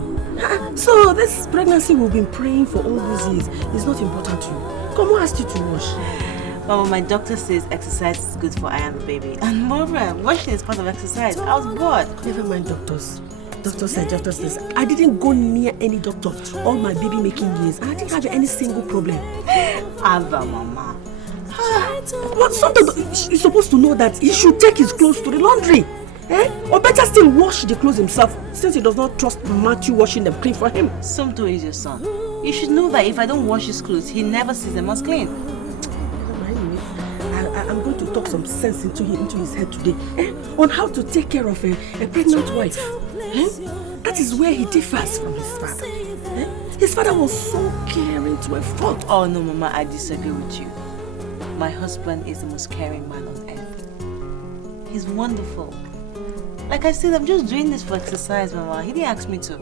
So this pregnancy we've been praying for all these years is not important to you. Come, who asked you to wash? Mama, my doctor says exercise is good for I and the baby. And moreover, washing is part of exercise. I was bored. Never mind doctors. Doctor says. I didn't go near any doctor all my baby making years. I didn't have any single problem. Ava, Mama. But sometimes you're supposed to know that he should take his clothes to the laundry. Or better still, wash the clothes himself, since he does not trust Matthew washing them clean for him. Somto is your son. You should know that if I don't wash his clothes, he never sees them as clean. I'm going to talk some sense into his head today on how to take care of a pregnant wife. That is where he differs from his father. His father was so caring to a fault. Oh no, Mama, I disagree with you. My husband is the most caring man on earth. He's wonderful. Like I said, I'm just doing this for exercise, Mama. He didn't ask me to.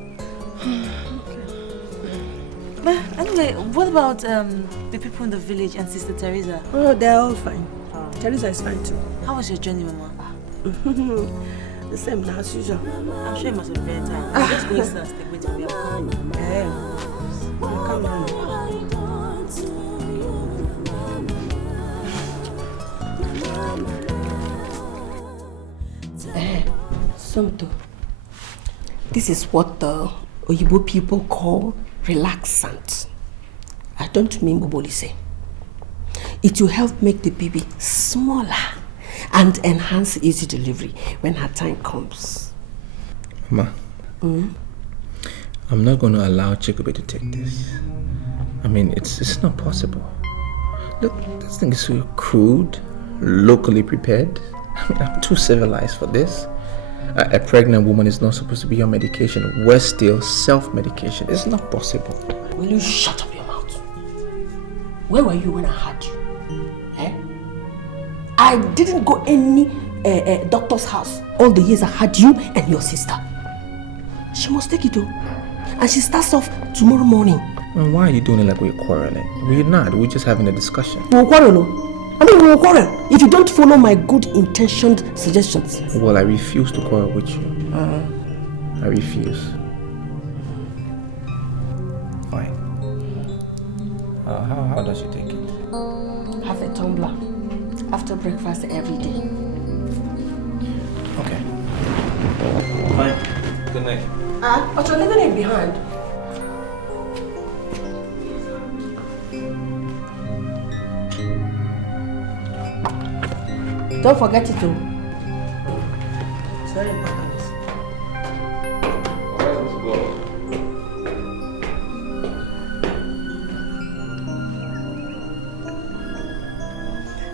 But anyway, what about the people in the village and Sister Teresa? Oh, they're all fine. Teresa is fine too. How was your journey, Mama? The same now as usual. I'm sure it must have been very tiring. I'm just going to stay waiting for you. Come on. Somto. This is what the Oyibo people call relaxant. I don't mean Bobolise. It will help make the baby smaller and enhance easy delivery when her time comes. Ma, I'm not going to allow Chikube to take this. I mean, it's not possible. Look, this thing is so crude, locally prepared. I mean, I'm too civilized for this. A pregnant woman is not supposed to be on medication. We're still self-medication. It's not possible. Will you shut up your mouth? Where were you when I had you? I didn't go any doctor's house all the years I had you and your sister. She must take it too. And she starts off tomorrow morning. And why are you doing it like we're quarreling? We're not. We're just having a discussion. We'll quarrel. I mean, we'll quarrel if you don't follow my good-intentioned suggestions. Well, I refuse to quarrel with you. I refuse. Fine. How does she take it? Have a tumbler after breakfast every day. Okay. Fine. Good night. But you're leaving it behind. Don't forget it too. It's very important.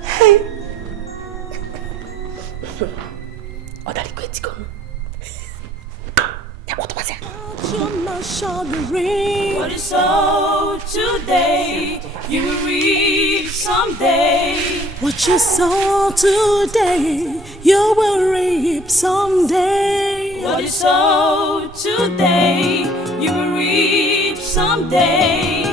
Hey! What you sow today, you will reap someday. What you sow today, you will reap someday. What you sow today, you will reap someday.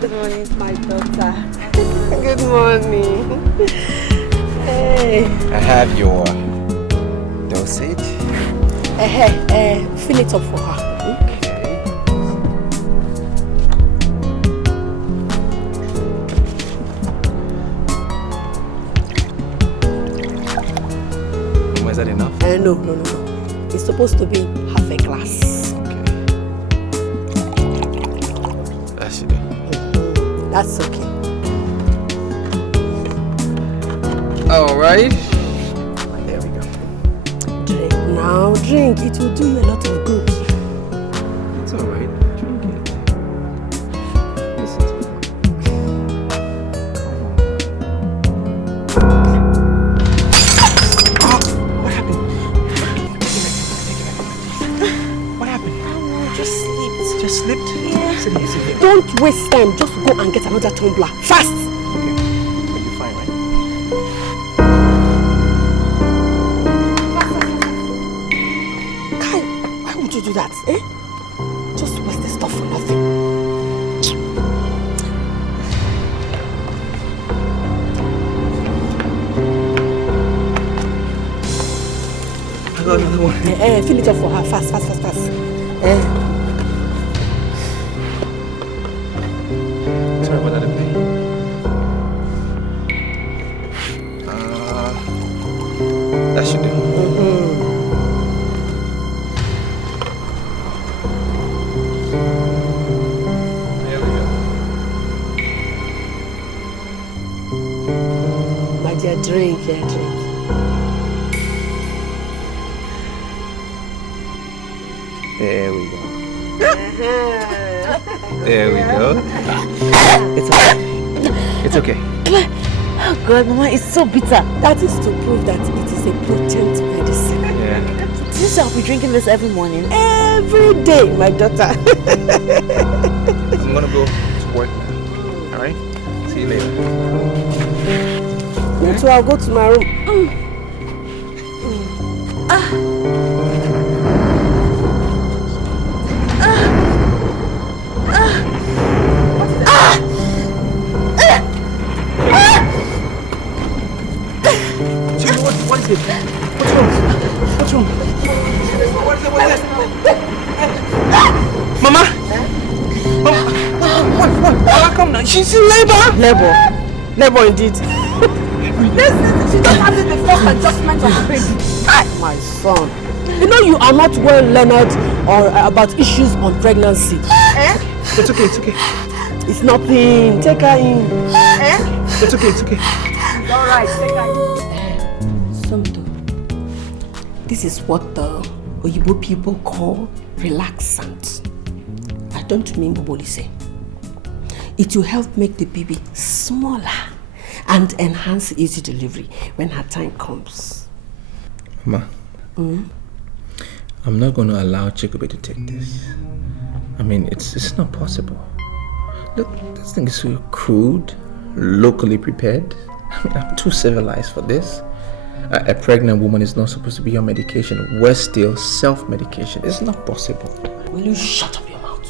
Good morning, my daughter. Good morning. Hey. I have your dosage. Fill it up for her. Is that enough? No. It's supposed to be half a glass. Okay. That should do. That's okay. All right. There we go. Drink now, drink. It will do you a lot of good. It's all right. Drink it. Listen to me. What happened? What happened? Just sleep. Just slipped? Yeah. Sit here. Don't waste time. Just go and get another tumbler. Fast! Okay. You'll be fine, right? Kai, why would you do that? Just waste the stuff for nothing. I got another one. Fill it up for her. Fast. Sorry about that, baby. That should do. There we go. My dear, drink. There we go. There we go. It's okay. It's okay. Oh God, Mama, it's so bitter. That is to prove that it is a potent medicine. Yeah. This say I'll be drinking this every morning? Every day, my daughter. I'm gonna go to work now. Alright? See you later. So I'll go to my room. What is it? What's wrong? What's wrong? What is it? Mama! Mama, come now. She's in labor. Labor indeed. Listen, she just having the first adjustment of the baby. My son, you know you are not well learned or about issues on pregnancy. It's okay, it's okay. It's nothing. Take her in. It's okay, it's okay. All right, take her in. Somto, this is what the Oyibo people call relaxant. I don't mean Bobolise. It will help make the baby smaller and enhance easy delivery when her time comes. Mama, I'm not going to allow Chikobe to take this. I mean, it's not possible. Look, this thing is so crude, locally prepared. I mean, I'm too civilized for this. A pregnant woman is not supposed to be on medication. We're still self-medication. It's not possible. Will you shut up your mouth?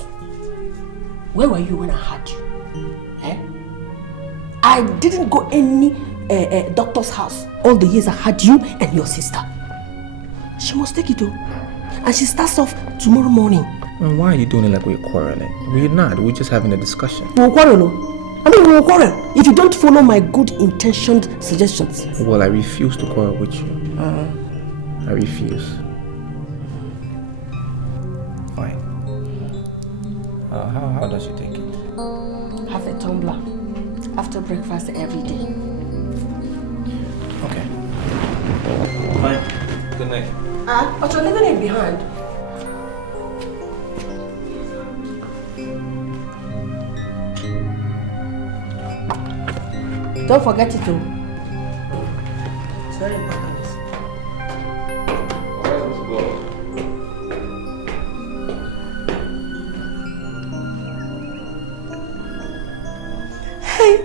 Where were you when I had you? I didn't go any doctor's house all the years I had you and your sister. She must take it too. And she starts off tomorrow morning. And why are you doing it like we're quarreling? We're not. We're just having a discussion. We'll quarrel. I mean, we'll quarrel if you don't follow my good-intentioned suggestions. Well, I refuse to quarrel with you. I refuse. Fine. How does she take it? Have a tumbler after breakfast every day. Okay. Fine. Good night. But you're leaving it behind. Don't forget it too. It's very important. Hey.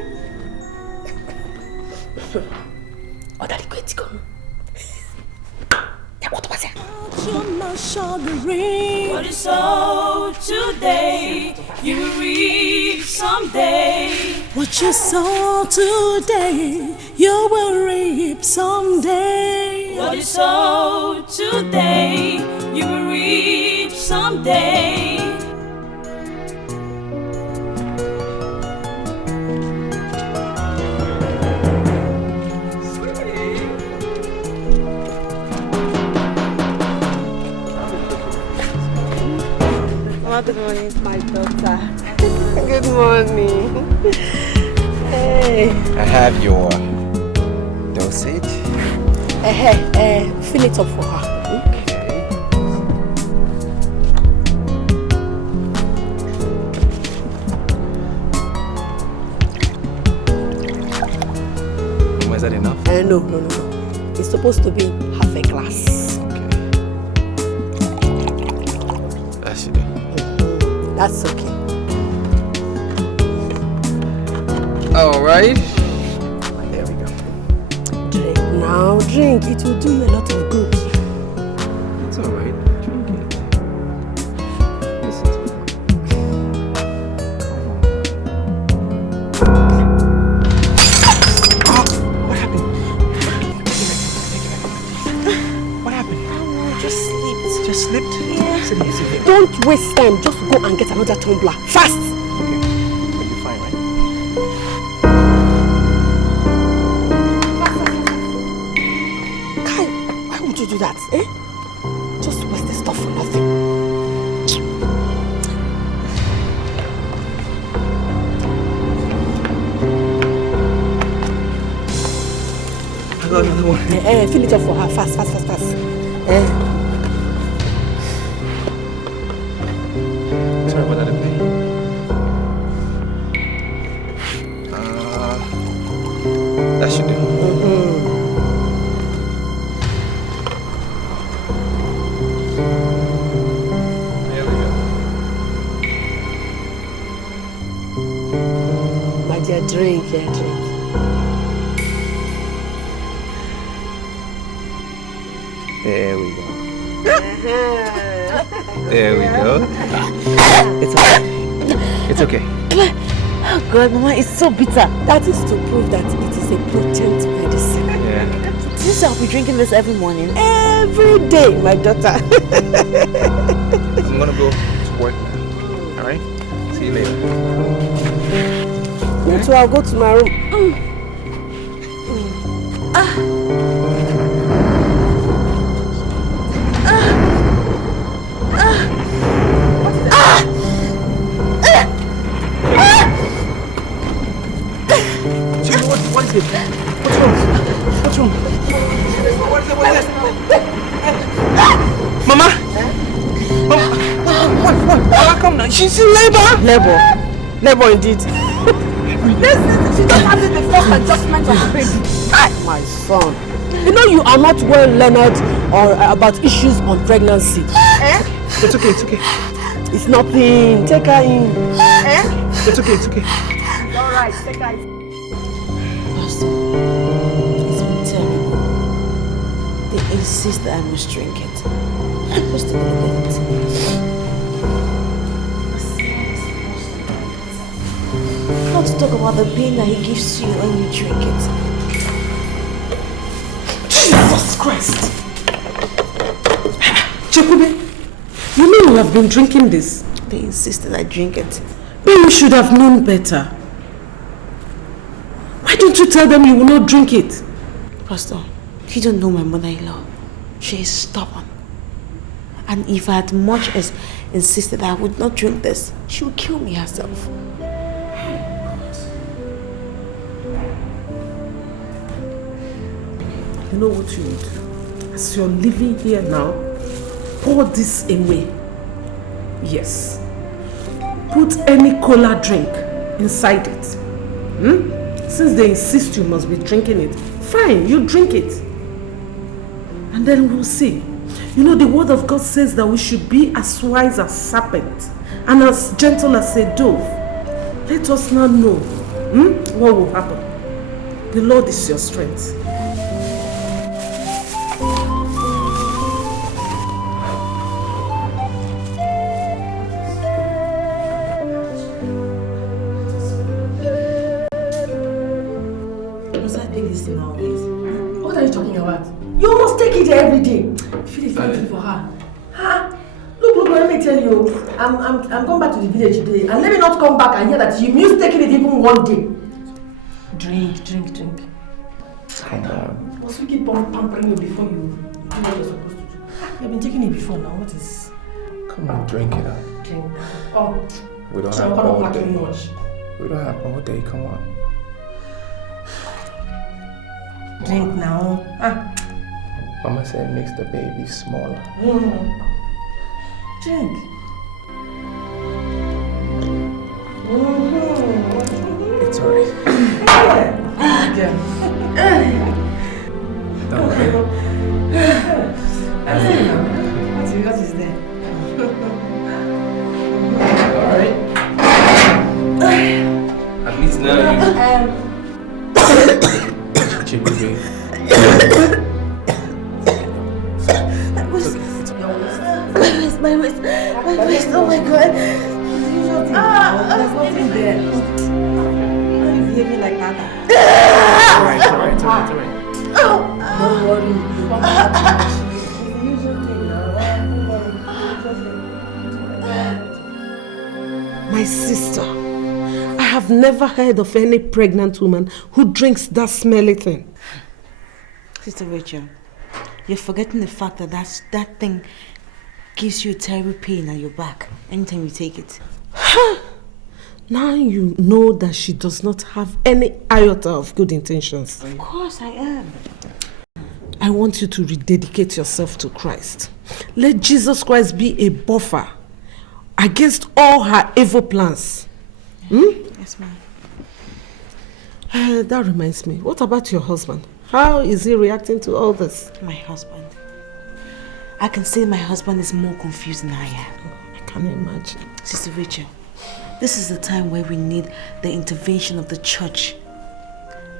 What you sow today, you will reap someday. What you sow today, you will reap someday. What you sow today, you will reap someday. Good morning, my daughter. Good morning. Hey. I have your dosage. Fill it up for her. Is that enough? No. It's supposed to be half a glass. Okay. That should do. That's okay. All right. There we go. Drink now, drink. It will do you a lot of good. It's all right. Drink it. Listen to me. What happened? What happened? Just sleep. Just slipped? Yeah. Sit here. Don't waste time. Just go and get another tumbler. Fast! Okay. You'll be fine, right? Kai, why would you do that? Just waste the stuff for nothing. I got another one. Fill it up for her. Fast. Sorry about that, baby. That should do. Drink, yeah, drink. There we go. There we go. It's okay. It's okay. Oh God, Mama, it's so bitter. That is to prove that it is a potent medicine. Yeah. This I'll be drinking this every morning. Every day, my daughter. I'm gonna go to work now. Alright? See you later. Me too, I'll go to my room. What is it? What's wrong? What's wrong? What is it? Mama! Mama, come now. She's in labor. Labor indeed. She just had the first adjustment of the baby. My son. You know you are not well learned or about issues on pregnancy. It's okay, it's okay. It's nothing. Take her in. It's okay, it's okay. Alright, take her in. Pastor, it's been terrible. They insist that I must drink it. Just take a look at it. Not to talk about the pain that he gives you when you drink it. Jesus Christ! Chekube, you know you have been drinking this? They insisted I drink it. But you should have known better. Why don't you tell them you will not drink it? Pastor, you don't know my mother-in-law. She is stubborn. And if I had much as insisted I would not drink this, she would kill me herself. You know what you would? As you're living here now, pour this away. Yes. Put any cola drink inside it. Since they insist you must be drinking it, fine, you drink it. And then we'll see. You know, the word of God says that we should be as wise as serpent and as gentle as a dove. Let us now know what will happen. The Lord is your strength. What are you talking about? You must take it every day. Feel it's something for her. Look, let me tell you. I'm going back to the village today, and let me not come back and hear that you missed taking it even one day. Drink. Come on. Must we keep on pampering you before you do what you're supposed to do? You've been taking it before now. What is? Come on, drink it up. Drink. Oh. We don't So have I'm all not day. much. We don't have all day, come on. Drink now. Mama said it makes the baby smaller. Drink. It's alright. Don't worry. What is there? Alright. At least now you... Chickpea. My waist, oh my God. There's nothing there. Why are you behaving like that? It's alright. Don't worry. My sister, I have never heard of any pregnant woman who drinks that smelly thing. Sister Rachel, you're forgetting the fact that that thing gives you a terrible pain on your back anytime you take it. Now you know that she does not have any iota of good intentions. Of course I am. I want you to rededicate yourself to Christ. Let Jesus Christ be a buffer against all her evil plans. Yes, ma'am. That reminds me, what about your husband? How is he reacting to all this? My husband. I can say my husband is more confused than I am. I can imagine. Sister Rachel, This is the time where we need the intervention of the church.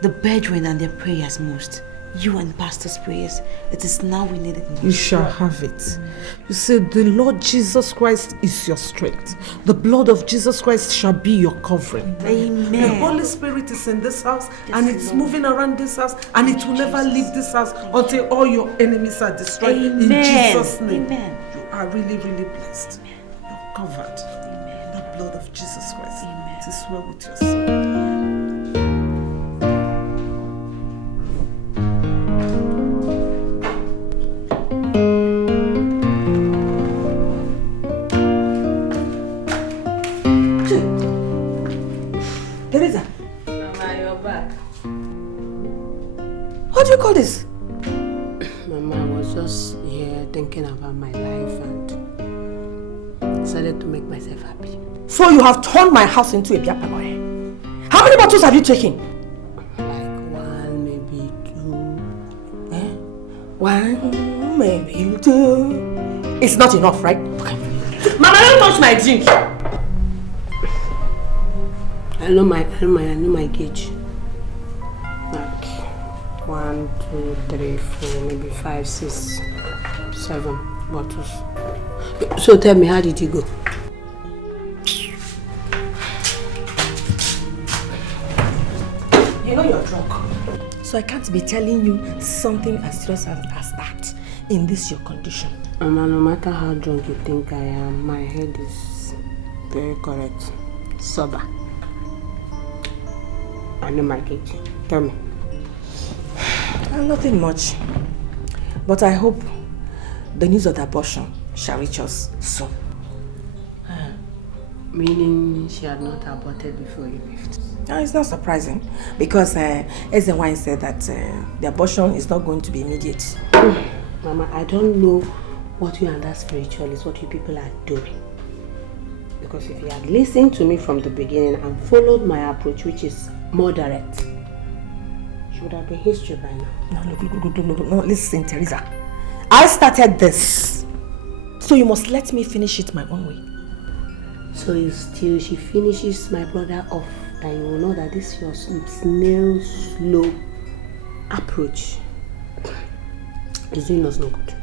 The brethren and their prayers most. You and pastor's prayers. It is now we need it most. You shall have it. You say the Lord Jesus Christ is your strength. The blood of Jesus Christ shall be your covering. Amen. The Holy Spirit is in this house and it's moving around this house and it will never leave this house until all your enemies are destroyed. Amen. In Jesus' name. Amen. You are really, really blessed. You're covered. Amen. The blood of Jesus Christ. Amen. It is well with your soul. Teresa. Mama, you're back. What do you call this? Mama, I was just here thinking about my life and decided to make myself happy. So you have turned my house into a beer parlor, eh? How many bottles have you taken? Like one, maybe two. Eh? One, maybe two. It's not enough, right? Okay. Mama, don't touch my drink. I know my gauge. Like 1, 2, 3, 4, maybe 5, 6, 7 bottles. So tell me, how did you go? You know you're drunk. So I can't be telling you something as serious as that in this your condition. Mama, no matter how drunk you think I am, my head is very correct. Sober. I know my gauge. Tell me. Nothing much. But I hope the news of the abortion shall reach us soon. Meaning she had not aborted before you left? No, it's not surprising because Ezenwine said that the abortion is not going to be immediate. Mama, I don't know what you and that spiritualist, what you people are doing. Because if you had listened to me from the beginning and followed my approach, which is more direct, she would have been history by now. No, listen, Teresa. I started this, so you must let me finish it my own way. So it's till she finishes my brother off that you will know that this is your snail slow approach is doing us no good.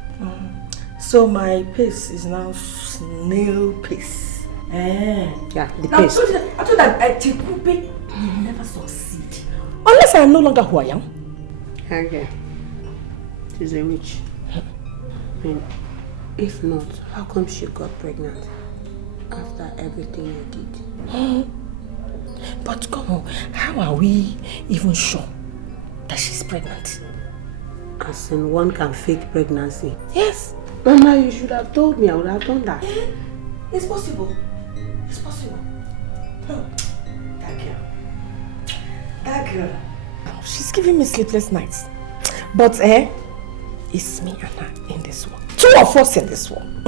So my pace is now snail pace. Yeah, the Now, pace. I told that Etiko will never succeed unless I am no longer who I am. Okay. She's a witch. I mean, if not, how come she got pregnant after everything you did? But come on, how are we even sure that she's pregnant? As in, one can fake pregnancy. Yes. Mama, you should have told me. I would have done that. It's possible. It's possible. That girl. She's giving me sleepless nights. But it's me and her in this one. Two of us in this one.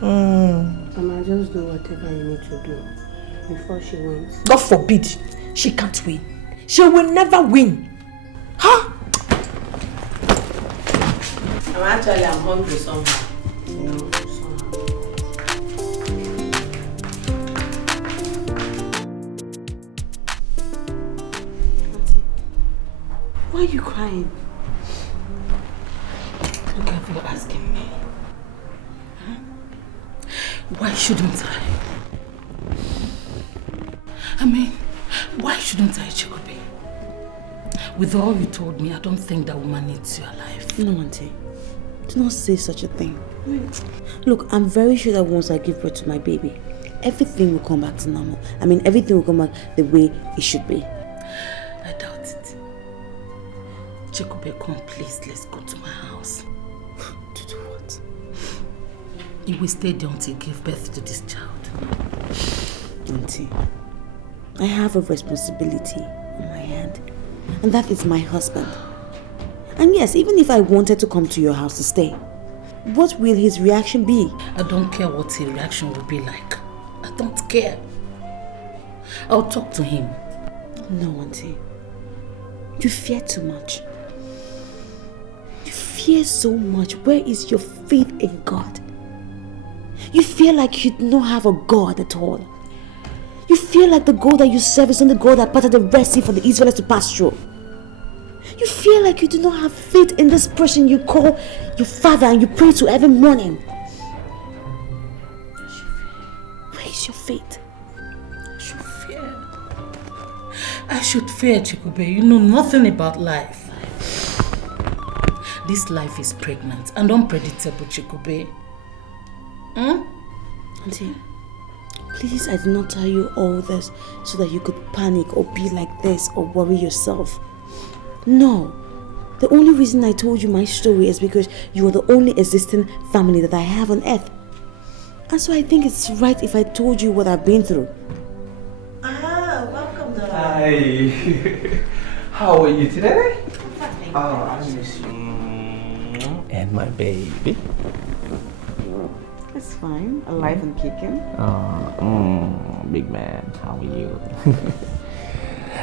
Mama, just do whatever you need to do before she wins. God forbid. She can't win. She will never win. Huh? I'm hungry somehow. You know, somehow. Auntie, why are you crying? Look at you asking me. Huh? Why shouldn't I? I mean, why shouldn't I, Chikobi? With all you told me, I don't think that woman needs you alive. No, Auntie. Do not say such a thing. Look, I'm very sure that once I give birth to my baby, everything will come back to normal. I mean, everything will come back the way it should be. I doubt it. Chikobi, come please, let's go to my house. To do what? You will stay there until you give birth to this child. Auntie, I have a responsibility on my hand, and that is my husband. And yes, even if I wanted to come to your house to stay, what will his reaction be? I don't care what his reaction will be like. I don't care. I'll talk to him. No, Auntie. You fear too much. You fear so much. Where is your faith in God? You feel like you don't have a God at all. You feel like the God that you serve is not the God that parted the Red Sea for the Israelites to pass through. You feel like you do not have faith in this person you call your father and you pray to every morning. Where is your faith? I should fear, Chikube. You know nothing about life. This life is pregnant and unpredictable, Chikube. Auntie, please, I did not tell you all this so that you could panic or be like this or worry yourself. No. The only reason I told you my story is because you are the only existing family that I have on earth. And so I think it's right if I told you what I've been through. Welcome, Dora. Hi. How are you today? Oh, I miss you. And my baby. It's fine. Alive and kicking. Big man. How are you?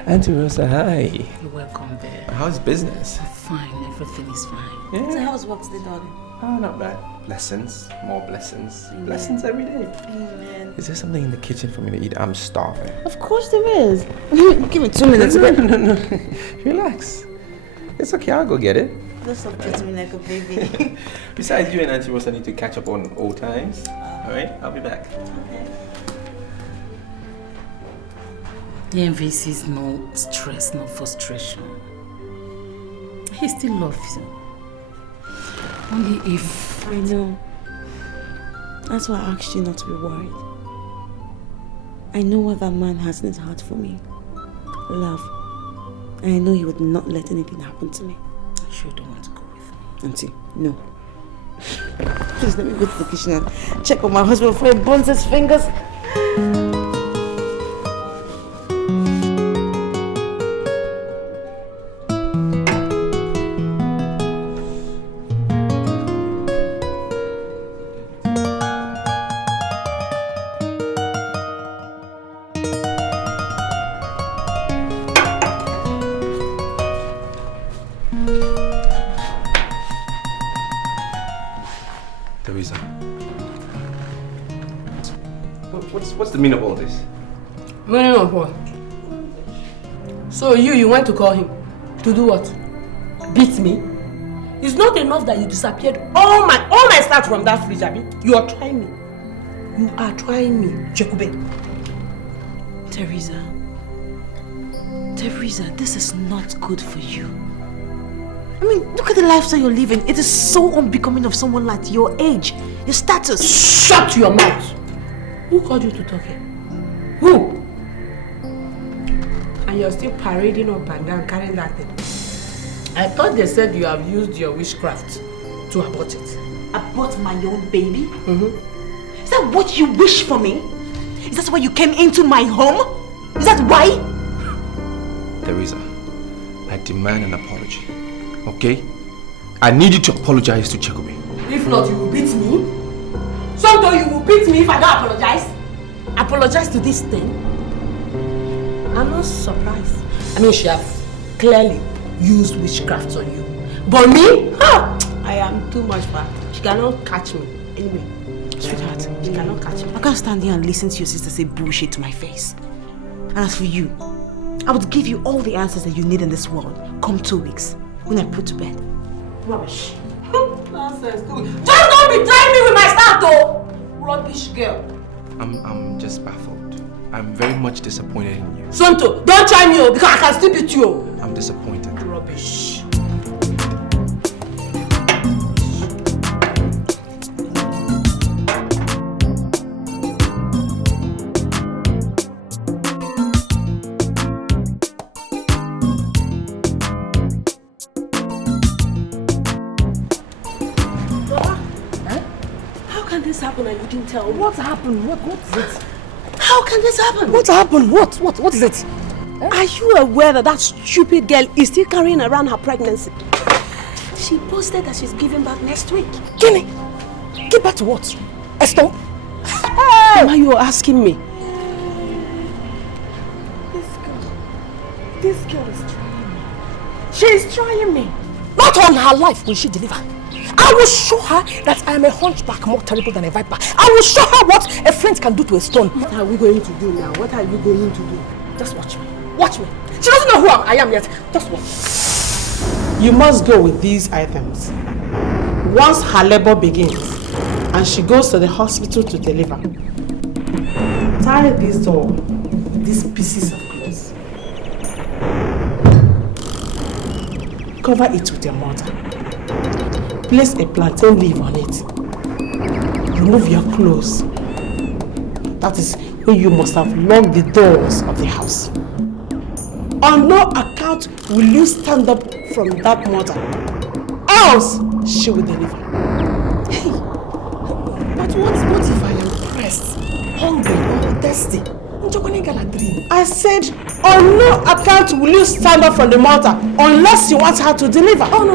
Auntie Rosa, hi. You're welcome there. How's business? Fine, everything is fine. Yeah. So how's work today, darling? Oh, not bad. Blessings. More blessings. Blessings every day. Amen. Is there something in the kitchen for me to eat? I'm starving. Of course there is. Give me 2 minutes. No. Relax. It's okay, I'll go get it. Don't stop treating me like a baby. Besides, you and Auntie Rosa need to catch up on old times. Alright, I'll be back. Okay. The MVC is no stress, no frustration. He still loves you. Only if... I know. That's why I asked you not to be worried. I know what that man has in his heart for me. Love. And I know he would not let anything happen to me. I sure don't want to go with me. Auntie, no. Please let me go to the kitchen and check on my husband before he burns his fingers. What's the meaning of all this? Meaning of what? So you went to call him? To do what? Beat me? It's not enough that you disappeared all my stuff from that fridge, Abi. You are trying me. You are trying me, Jekube. Teresa, this is not good for you. I mean, look at the lifestyle you're living. It is so unbecoming of someone like your age, your status. Shut your mouth! Who called you to talk here? Who? And you're still parading up and down, carrying that thing. I thought they said you have used your witchcraft to abort it. Abort my own baby? Is that what you wish for me? Is that why you came into my home? Is that why? Teresa, I demand an apology. Okay? I need you to apologize to Chekube. If not, you will beat me. Someday you will beat me if I don't apologize. Apologize to this thing? I'm not surprised. I mean, she has clearly used witchcraft on you. But me? Ha! I am too much for her. She cannot catch me. Anyway, sweetheart, she cannot catch me. I can't stand here and listen to your sister say bullshit to my face. And as for you, I would give you all the answers that you need in this world come 2 weeks when I put to bed. Rubbish. Nonsense. Just don't be trying me with my start, though. Rubbish girl. I'm just baffled. I'm very much disappointed in you. Sonto, don't try me, because I can still beat you. I'm disappointed. Rubbish. Happen and you didn't tell me. What happened? What is it? How can this happen? What happened? What is it? Are you aware that stupid girl is still carrying around her pregnancy? She posted that she's giving back next week. Kenny, give back to what? Esther? Hey! Why are you asking me? This girl is trying me. She is trying me. Not on her life will she deliver. I will show her that I am a hunchback more terrible than a viper. I will show her what a flint can do to a stone. What are we going to do now? What are you going to do? Just watch me. Watch me. She doesn't know who I am yet. Just watch. You must go with these items. Once her labor begins and she goes to the hospital to deliver, tie this doll, these pieces of clothes. Cover it with a mortar. Place a plantain leaf on it. Remove your clothes. That is when you must have locked the doors of the house. On no account will you stand up from that mortar. Else she will deliver. Hey, but what if I am pressed, hungry, or thirsty? I said, on no account will you stand up from the mortar unless you want her to deliver. Oh, no.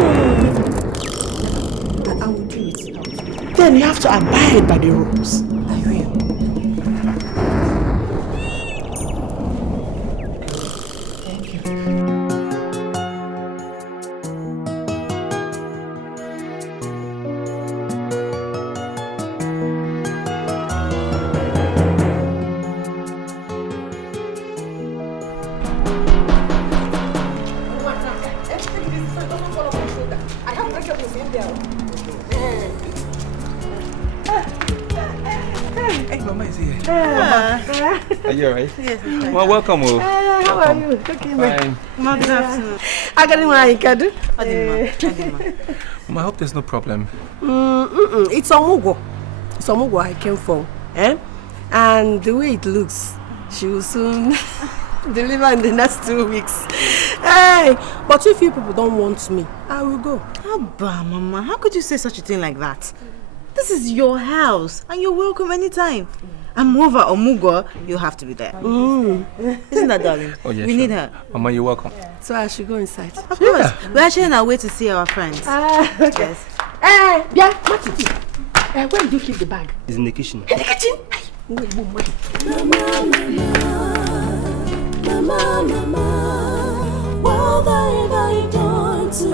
I will do it. Then you have to abide by the rules. I will. Thank you. Hey, Mama is here. Are you alright? Yes, well, welcome. How are you? Fine. Mama, good afternoon. I got him. Mama, I hope there's no problem. It's Omugo. It's Omugo I came from. And the way it looks, she will soon deliver in the next 2 weeks. Hey, but if you people don't want me, I will go. Abba, Mama, how could you say such a thing like that? This is your house, and you're welcome anytime. And moreover, Omugo, you have to be there. Isn't that, darling? Oh, yeah, we sure. need her. Mama, you're welcome. So I should go inside. Of course. We're actually on our way to see our friends. Okay. Yes. Yeah, Matiti. Where did you keep the bag? It's in the kitchen. In the kitchen? Mama, what have I done to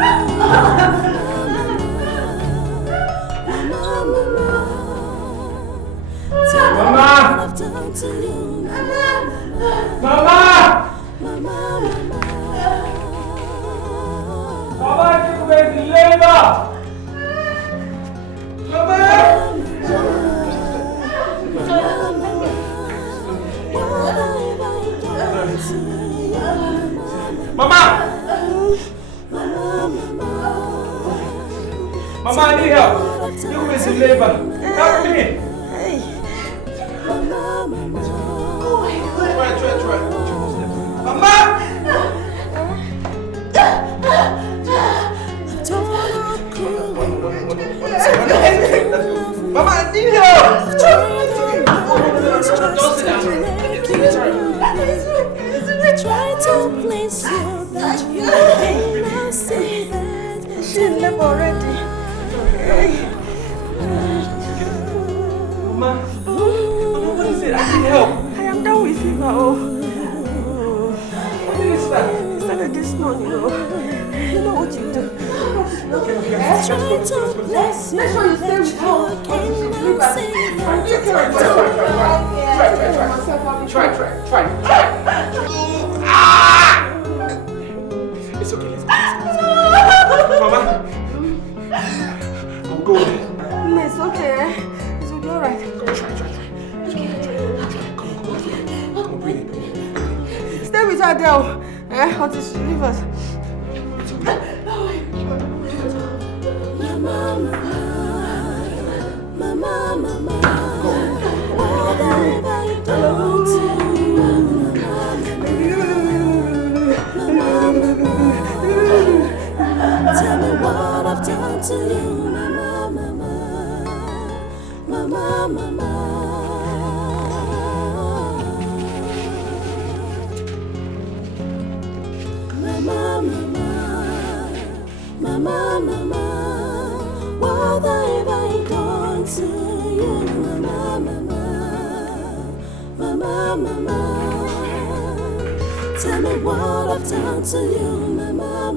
Mama, I need help. You is in labor. Help me. Try. Mama! Mama, I need help. Don't sit down. Try to place you that you cannot see that she live already. Mama, what is it? I need help. I am done with fever. What is that? It started this morning. You know what you do. Try to place you that you cannot see Try. It's okay, let's go. Mama, I'm going. It's okay. It will be alright. Try. Come on, breathe it. Stay with her there. Until she leaves us. Mama, what have I done to tell me what I've done to you, Mama. What have I done to you, Mama? Tell me what I've done to you, Mama.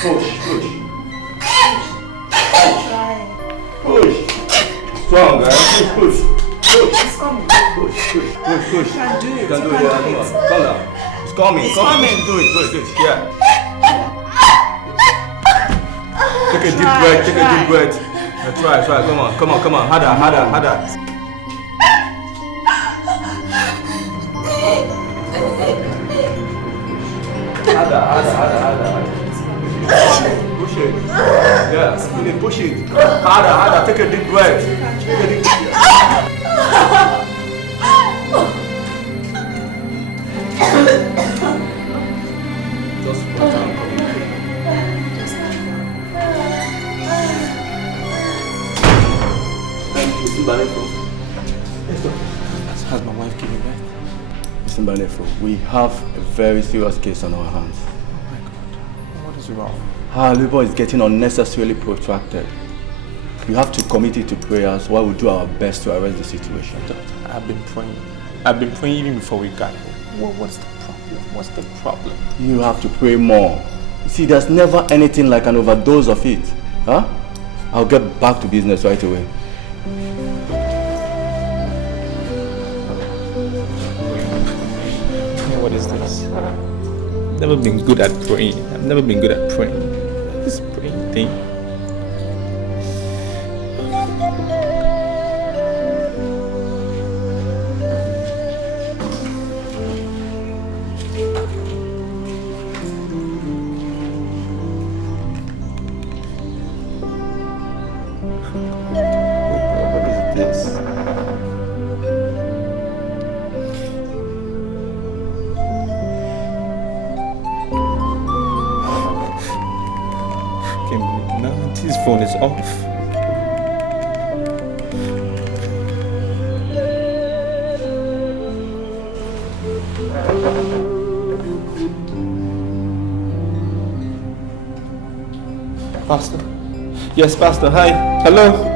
Push. Strong, guys. Push. It's coming. Push. You can do it. You can do it. Yeah, come on. Calm down. It's coming. It's coming. Do it. Yeah. Take a deep breath. Try. Come on. Harder. Harder. Push it. Yeah, push it. Harder. Take a deep breath. Just put down. Has my wife given birth? Mr. Banefo, we have a very serious case on our hands. Oh my God. What is wrong? Her labor is getting unnecessarily protracted. You have to commit it to prayers while we do our best to arrest the situation. I've been praying even before we got here. What's the problem? You have to pray more. You see, there's never anything like an overdose of it. Huh? I'll get back to business right away. What is this? Never been good at praying. I've never been good at praying. This praying thing. What is this? His phone is off. Pastor? Yes, Pastor. Hi. Hello?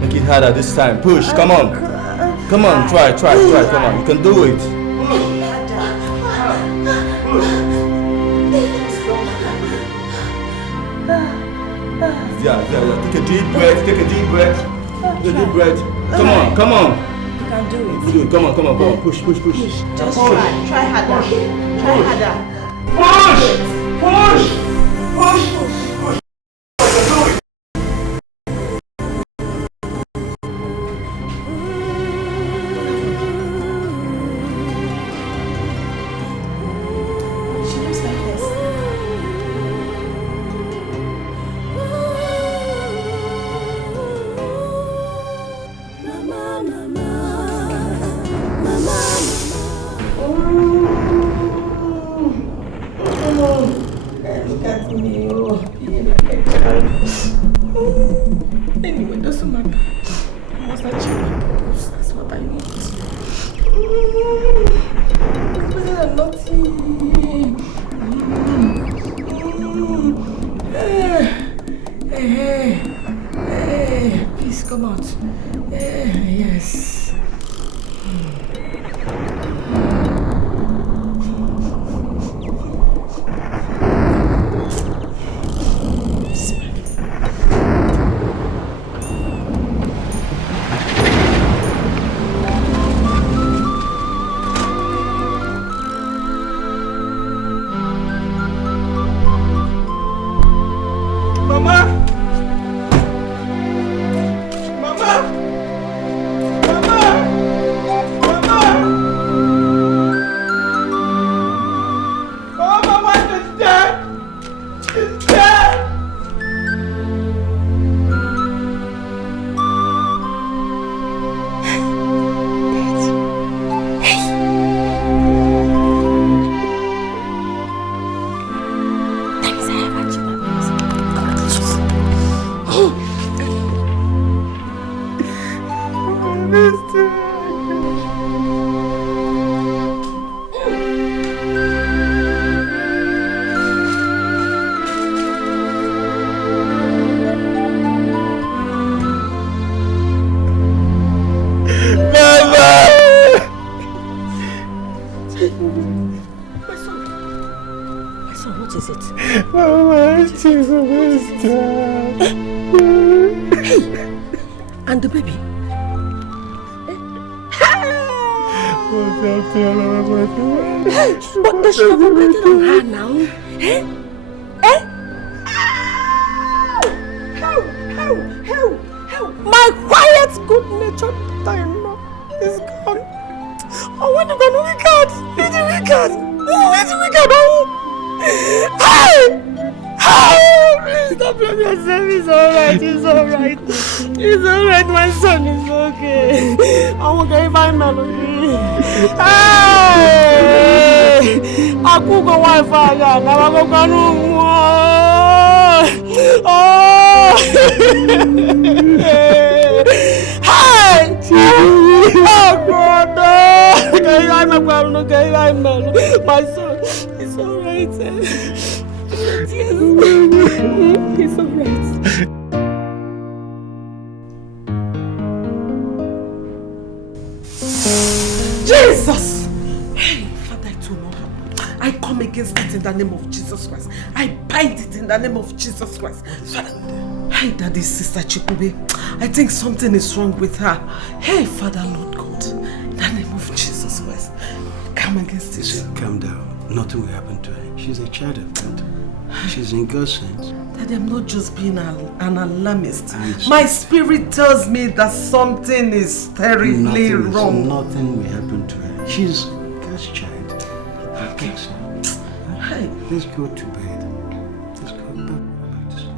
Make it harder this time. Push. Come on. Try. Come on. You can do it. Yeah. Take a deep breath. Come on. You can do it. You do it. Come on. Push. Just try harder. Push. Please come out. Yes. And the baby? But they should have operated on her now. How? My quiet, good-natured Diana is gone. Oh, when you gonna wicked? It's wicked. Oh, it's wicked. Please don't blame yourself. It's alright. It's alright. My son is okay. I want to give my melody. I could go Wi-Fi. Now I go Hi! Oh, brother! My son is alright. It's alright. Jesus! Hey, Father, it will not happen. I come against it in the name of Jesus Christ. I bind it in the name of Jesus Christ. Father, hey, Daddy, Sister Chikube, I think something is wrong with her. Hey, Father, Lord God, in the name of Jesus Christ, come against it. Calm down. Nothing will happen to her. She's a child of God. She's in God's hands. Daddy, I'm not just being an alarmist. My spirit tells me that something is terribly wrong. Nothing will happen to her. She's God's child. Okay. Hey. Let's go to bed. Let's go back to sleep.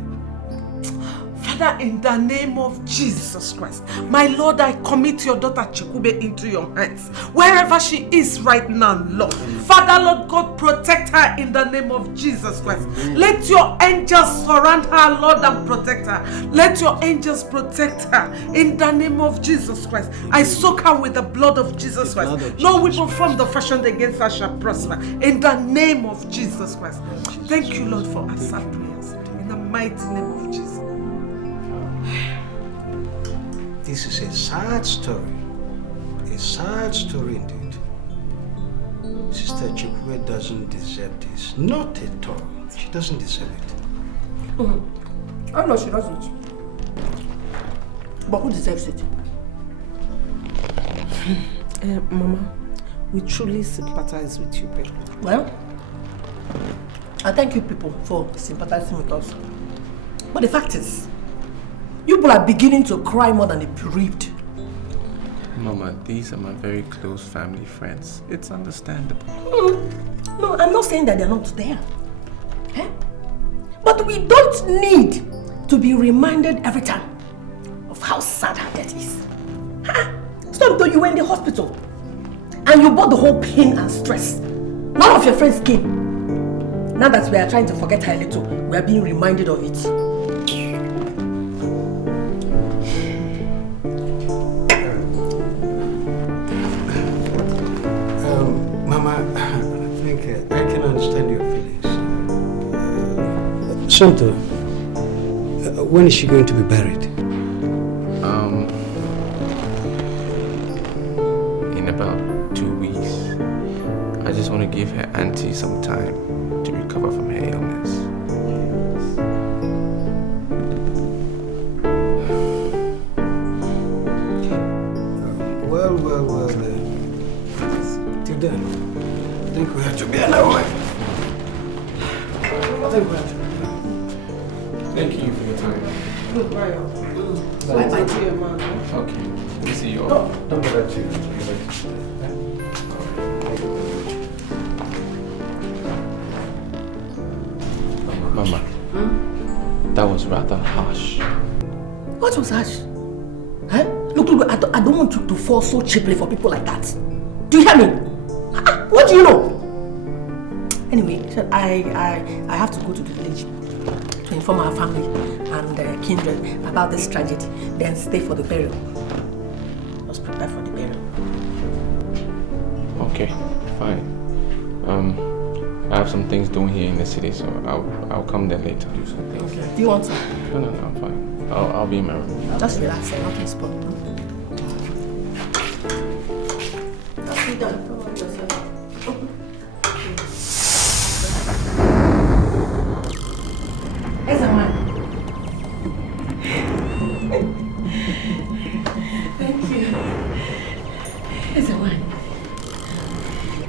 Father, in the name of Jesus Christ, my Lord, I commit your daughter Chikube into your hands. Wherever she is right now, Lord. Father, Lord God, protect her in the name of Jesus Christ. Let your angels surround her, Lord, and protect her. Let your angels protect her in the name of Jesus Christ. I soak her with the blood of Jesus Christ. No weapon from the fashioned against her shall prosper. In the name of Jesus Christ. Thank you, Lord, for answered prayers. In the mighty name of Jesus. This is a sad story. A sad story indeed. Sister Chikwe doesn't deserve this. Not at all. She doesn't deserve it. I know she doesn't. But who deserves it? Mama, we truly sympathize with you, babe. Well, I thank you people for sympathizing with us. But the fact is, you people are beginning to cry more than the bereaved. Mama, these are my very close family friends. It's understandable. No, I'm not saying that they're not there. Eh? But we don't need to be reminded every time of how sad her death is. Huh? Stop until you were in the hospital and you bought the whole pain and stress. None of your friends came. Now that we are trying to forget her a little, we are being reminded of it. Santo, when is she going to be buried? In about 2 weeks. I just want to give her auntie some time to recover from her illness. Well, till then, I think we have to be on our way. Thank you for your time. Bye-bye to your man. Okay. We'll see you all. Don't bother to. Mama, that was rather harsh. What was harsh? Huh? Look, I don't want you to fall so cheaply for people like that. Do you hear me? What do you know? Anyway, I have to go to the village to inform our family and kindred about this tragedy, then stay for the burial. Let's prepare for the burial. Okay, fine. I have some things doing here in the city, so I'll come there later. Do some things. Okay. Do you want some? No, I'm fine. I'll be in my room. Just relax and nothing spoil. Just be done. Don't worry yourself. Here's a man. Thank you. Here's a man.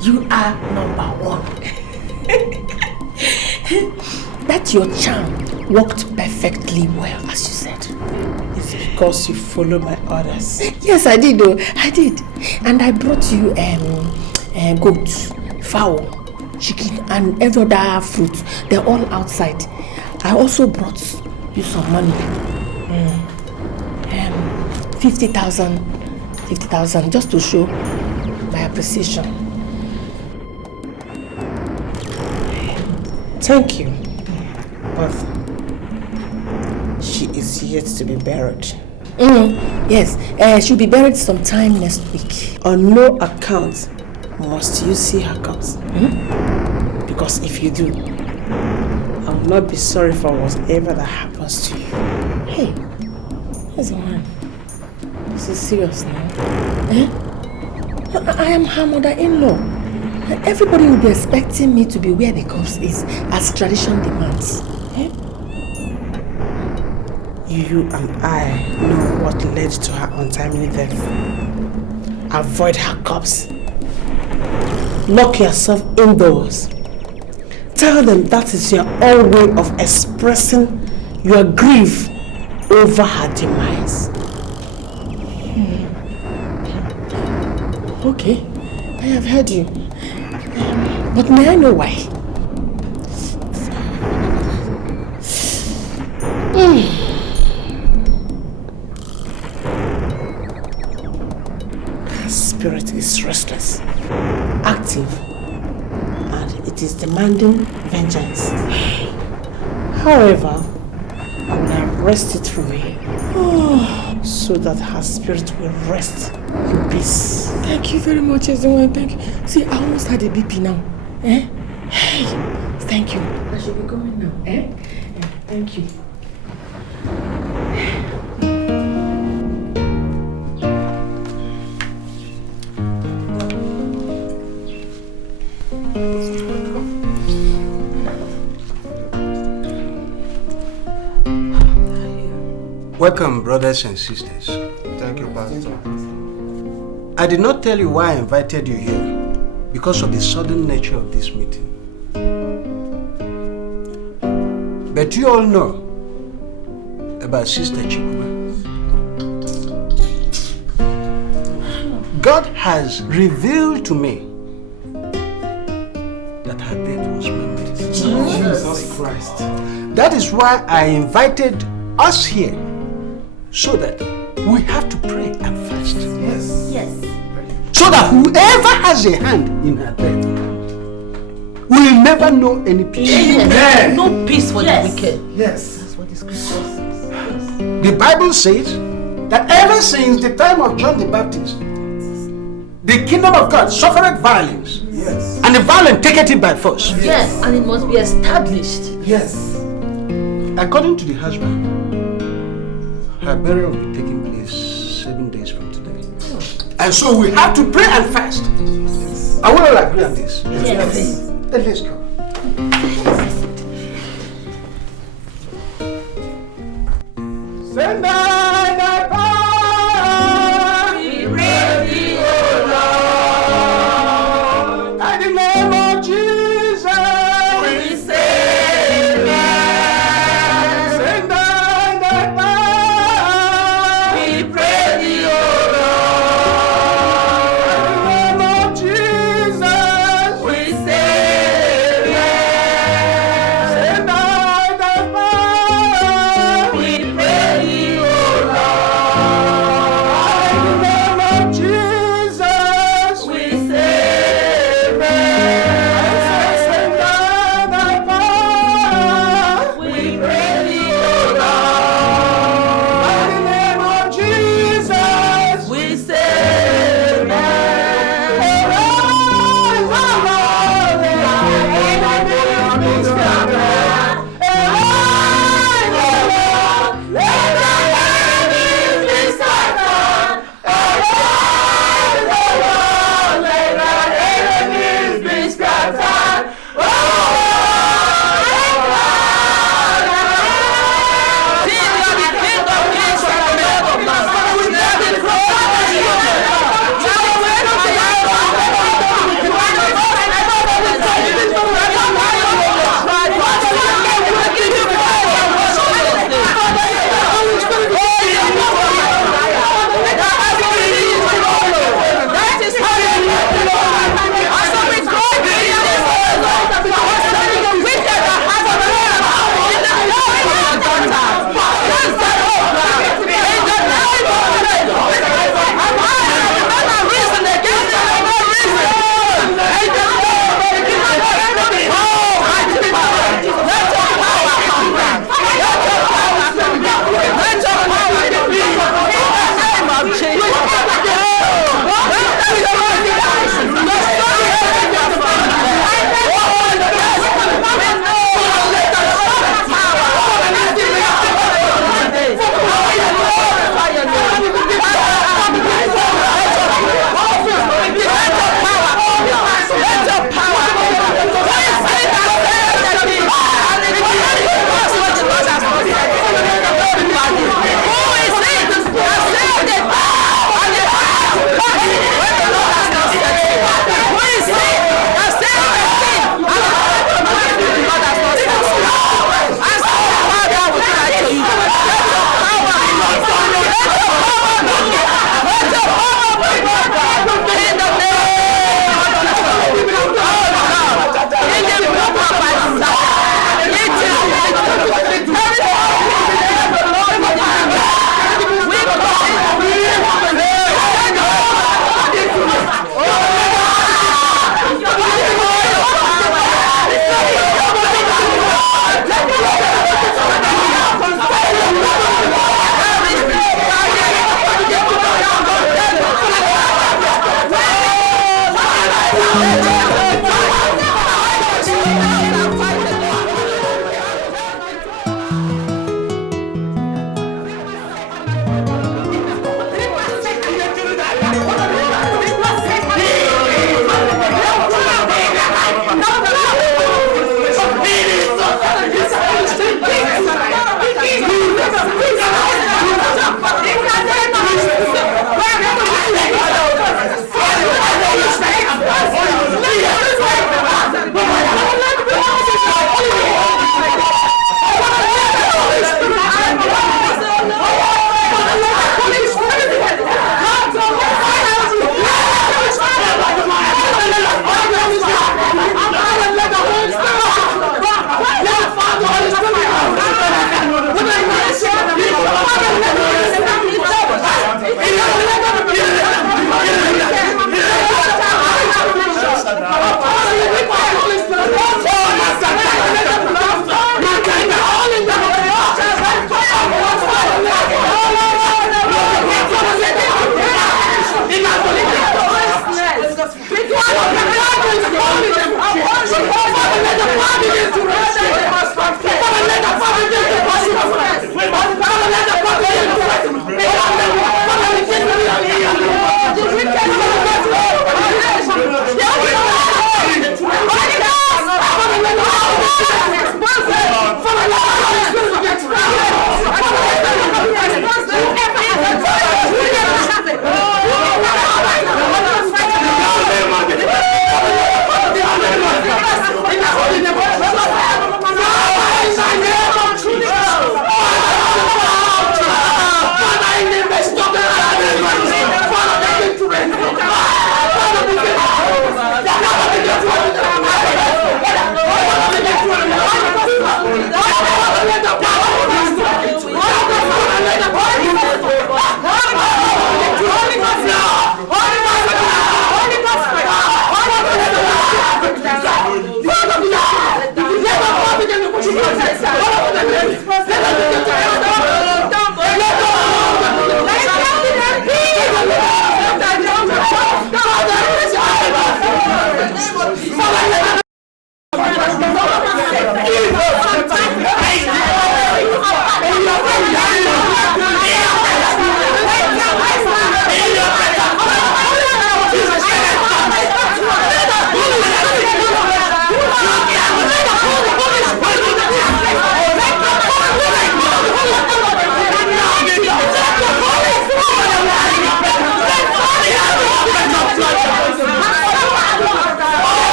You are number one. That your charm worked perfectly well, as you said. It's because you follow my orders. Yes, I did though. I did. And I brought you goat, fowl, chicken, and every other fruit. They're all outside. I also brought you some money. 50,000 just to show my appreciation. Thank you. But she is yet to be buried. Yes, she'll be buried sometime next week. On no account must you see her corpse. Because if you do, I will not be sorry for whatever that happens to you. Hey, here's a man. This is serious now. I am her mother-in-law. Everybody will be expecting me to be where the corpse is, as tradition demands. You and I know what led to her untimely death. Avoid her corpse. Lock yourself indoors. Tell them that is your own way of expressing your grief over her demise. Okay, I have heard you. But may I know why? Her spirit is restless, active, and it is demanding vengeance. However, I will arrest it from her so that her spirit will rest in peace. Thank you very much, everyone. Thank you. See, I almost had a BP now. Hey, thank you. I should be going now. Thank you. Welcome, brothers and sisters. Thank you, Pastor. I did not tell you why I invited you here, because of the sudden nature of this meeting. But you all know about Sister Chikuma. God has revealed to me that her death was meant. Jesus Christ. That is why I invited us here, so that we have to pray and fast. Yes. So that whoever has a hand in her death will never know any peace. Amen. No peace for the wicked. Yes. That's what the scripture says. The Bible says that ever since the time of John the Baptist, the kingdom of God suffered violence. Yes. And the violent take it by force. Yes, and it must be established. Yes. According to the husband, her burial will be taking place 7 days from today. And so we have to pray and fast. Are we all agree on this? Yes. Then let's go. Send Let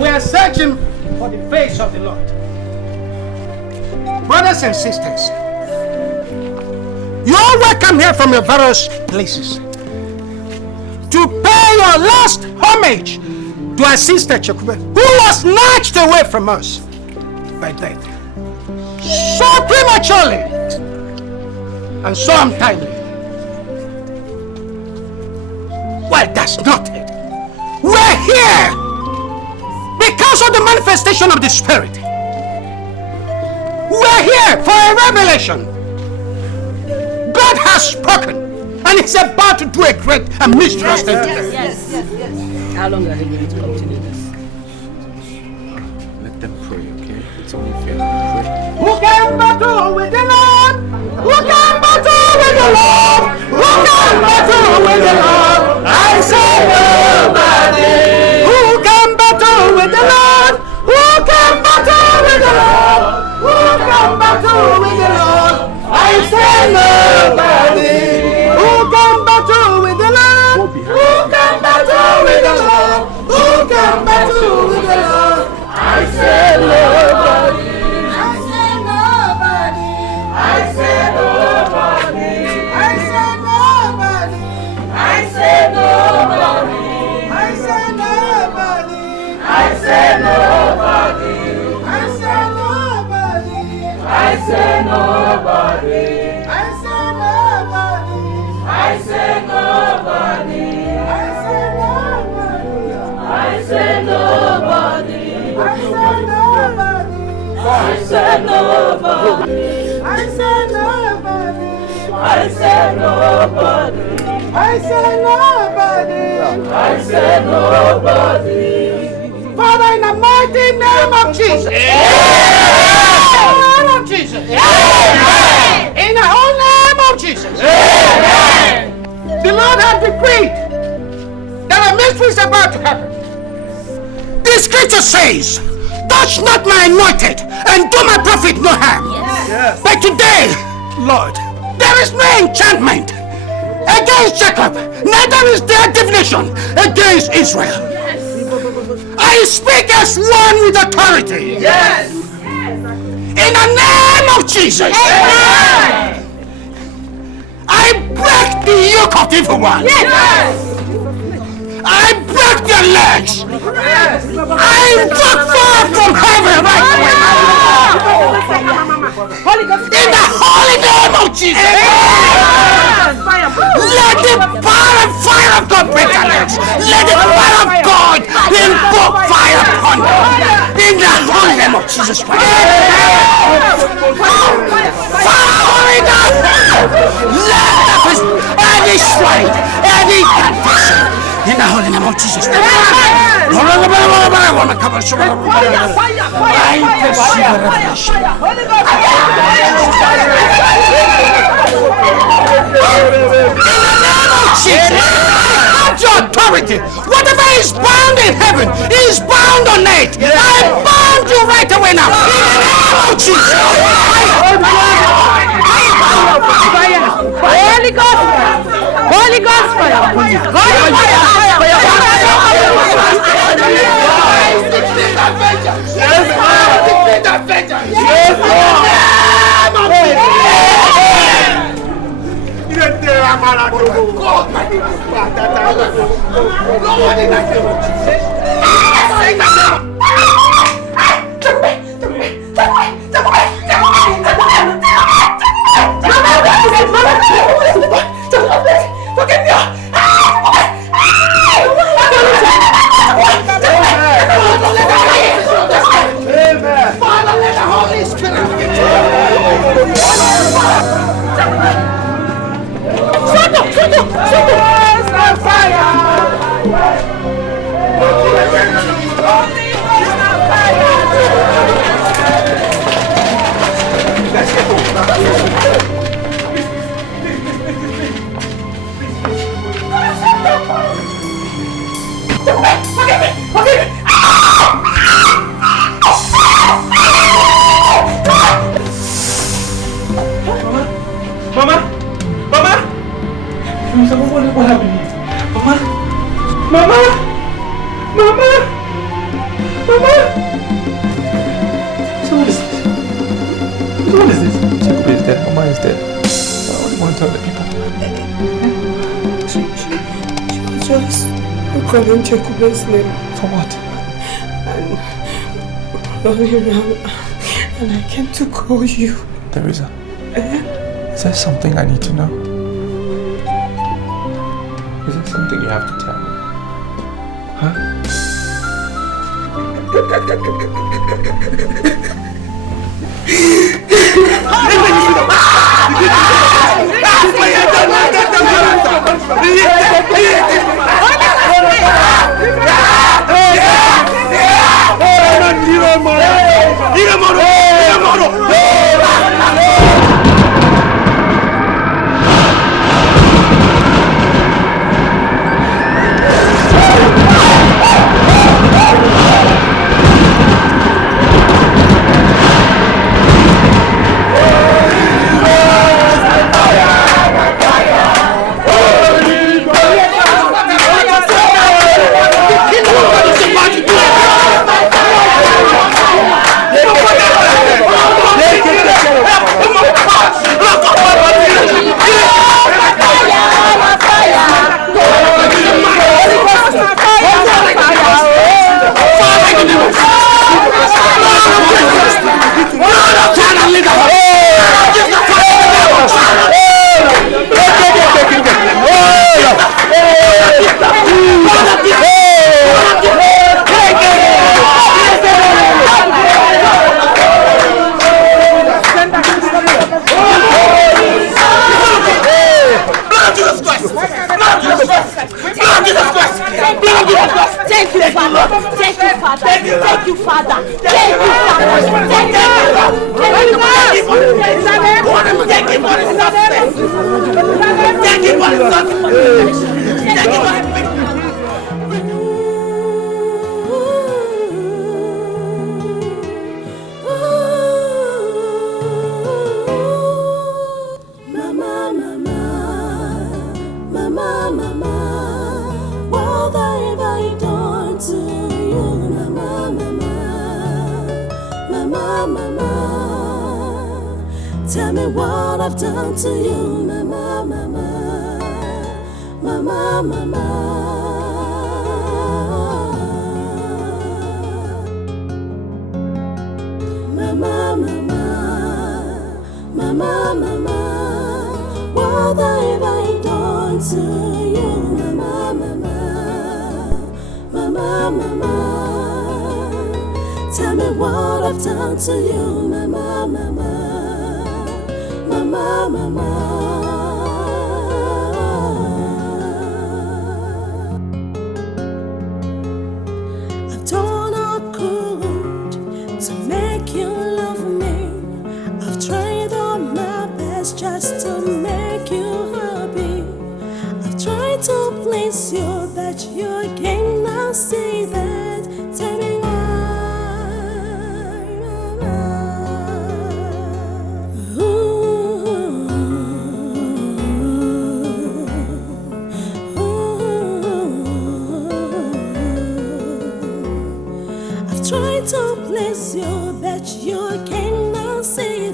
We are searching for the face of the Lord. Brothers and sisters, you all welcome here from your various places to pay your last homage to our sister Chekube, who was snatched away from us by death so prematurely and so untimely. Well, that's not it. We're here because of the manifestation of the Spirit. We're here for a revelation. God has spoken and He's about to do a great and mysterious thing. Yes. How long are they going to continue this? Let them pray, okay? It's only fair. Pray. Who can battle with the Lord? Who can battle with the Lord? Who can battle with the Lord? I say nobody. Who can battle with the Lord? Who can battle with the Lord? Who can battle with the Lord? I say nobody. Who can battle with the Lord? Who can battle with the Lord? Who can battle with the Lord? I say nobody. Father, in the mighty name of Jesus. In the name of Jesus. In the whole name of Jesus. The Lord has decreed that a mystery is about to happen. The scripture says, touch not my anointed and do my prophet no harm. Yes. But today, Lord, there is no enchantment against Jacob, neither is there divination against Israel. I speak as one with authority. Yes. In the name of Jesus. Amen. I break the yoke of the evil one. Yes. I break their legs. Yes. I walk forth from heaven right now. In the holy name of Jesus. Yes. Let the power and fire of God break their legs. Let the fire of God invoke fire upon them. In the holy name of Jesus Christ. Fire in the let any strength, any confession. In the holy name of Jesus. Your authority, whatever is bound in heaven is bound on earth. I bound you right away now. In the name of Jesus. Holy Ghost, Holy Ghost fire, Holy What happened? Mama! So what is this? What is this? Jacob is dead. Mama is dead. What do you want to tell the people? She was just calling Jacob's name. For what? And I came to call you. Teresa, is there something I need to know? Is there something you have to tell me? Huh? Tell me what I've done to you, mama, mama, mama, mama. Mama, mama, mama, mama. What have I done to you, mama, mama, mama, mama. Tell me what I've done to you, mama, mama. Mama, mama. I've done all I could to make you love me. I've tried all my best just to make you happy. I've tried to please you, but you cannot see that. Tell me why, mama. Try to please you, but you cannot see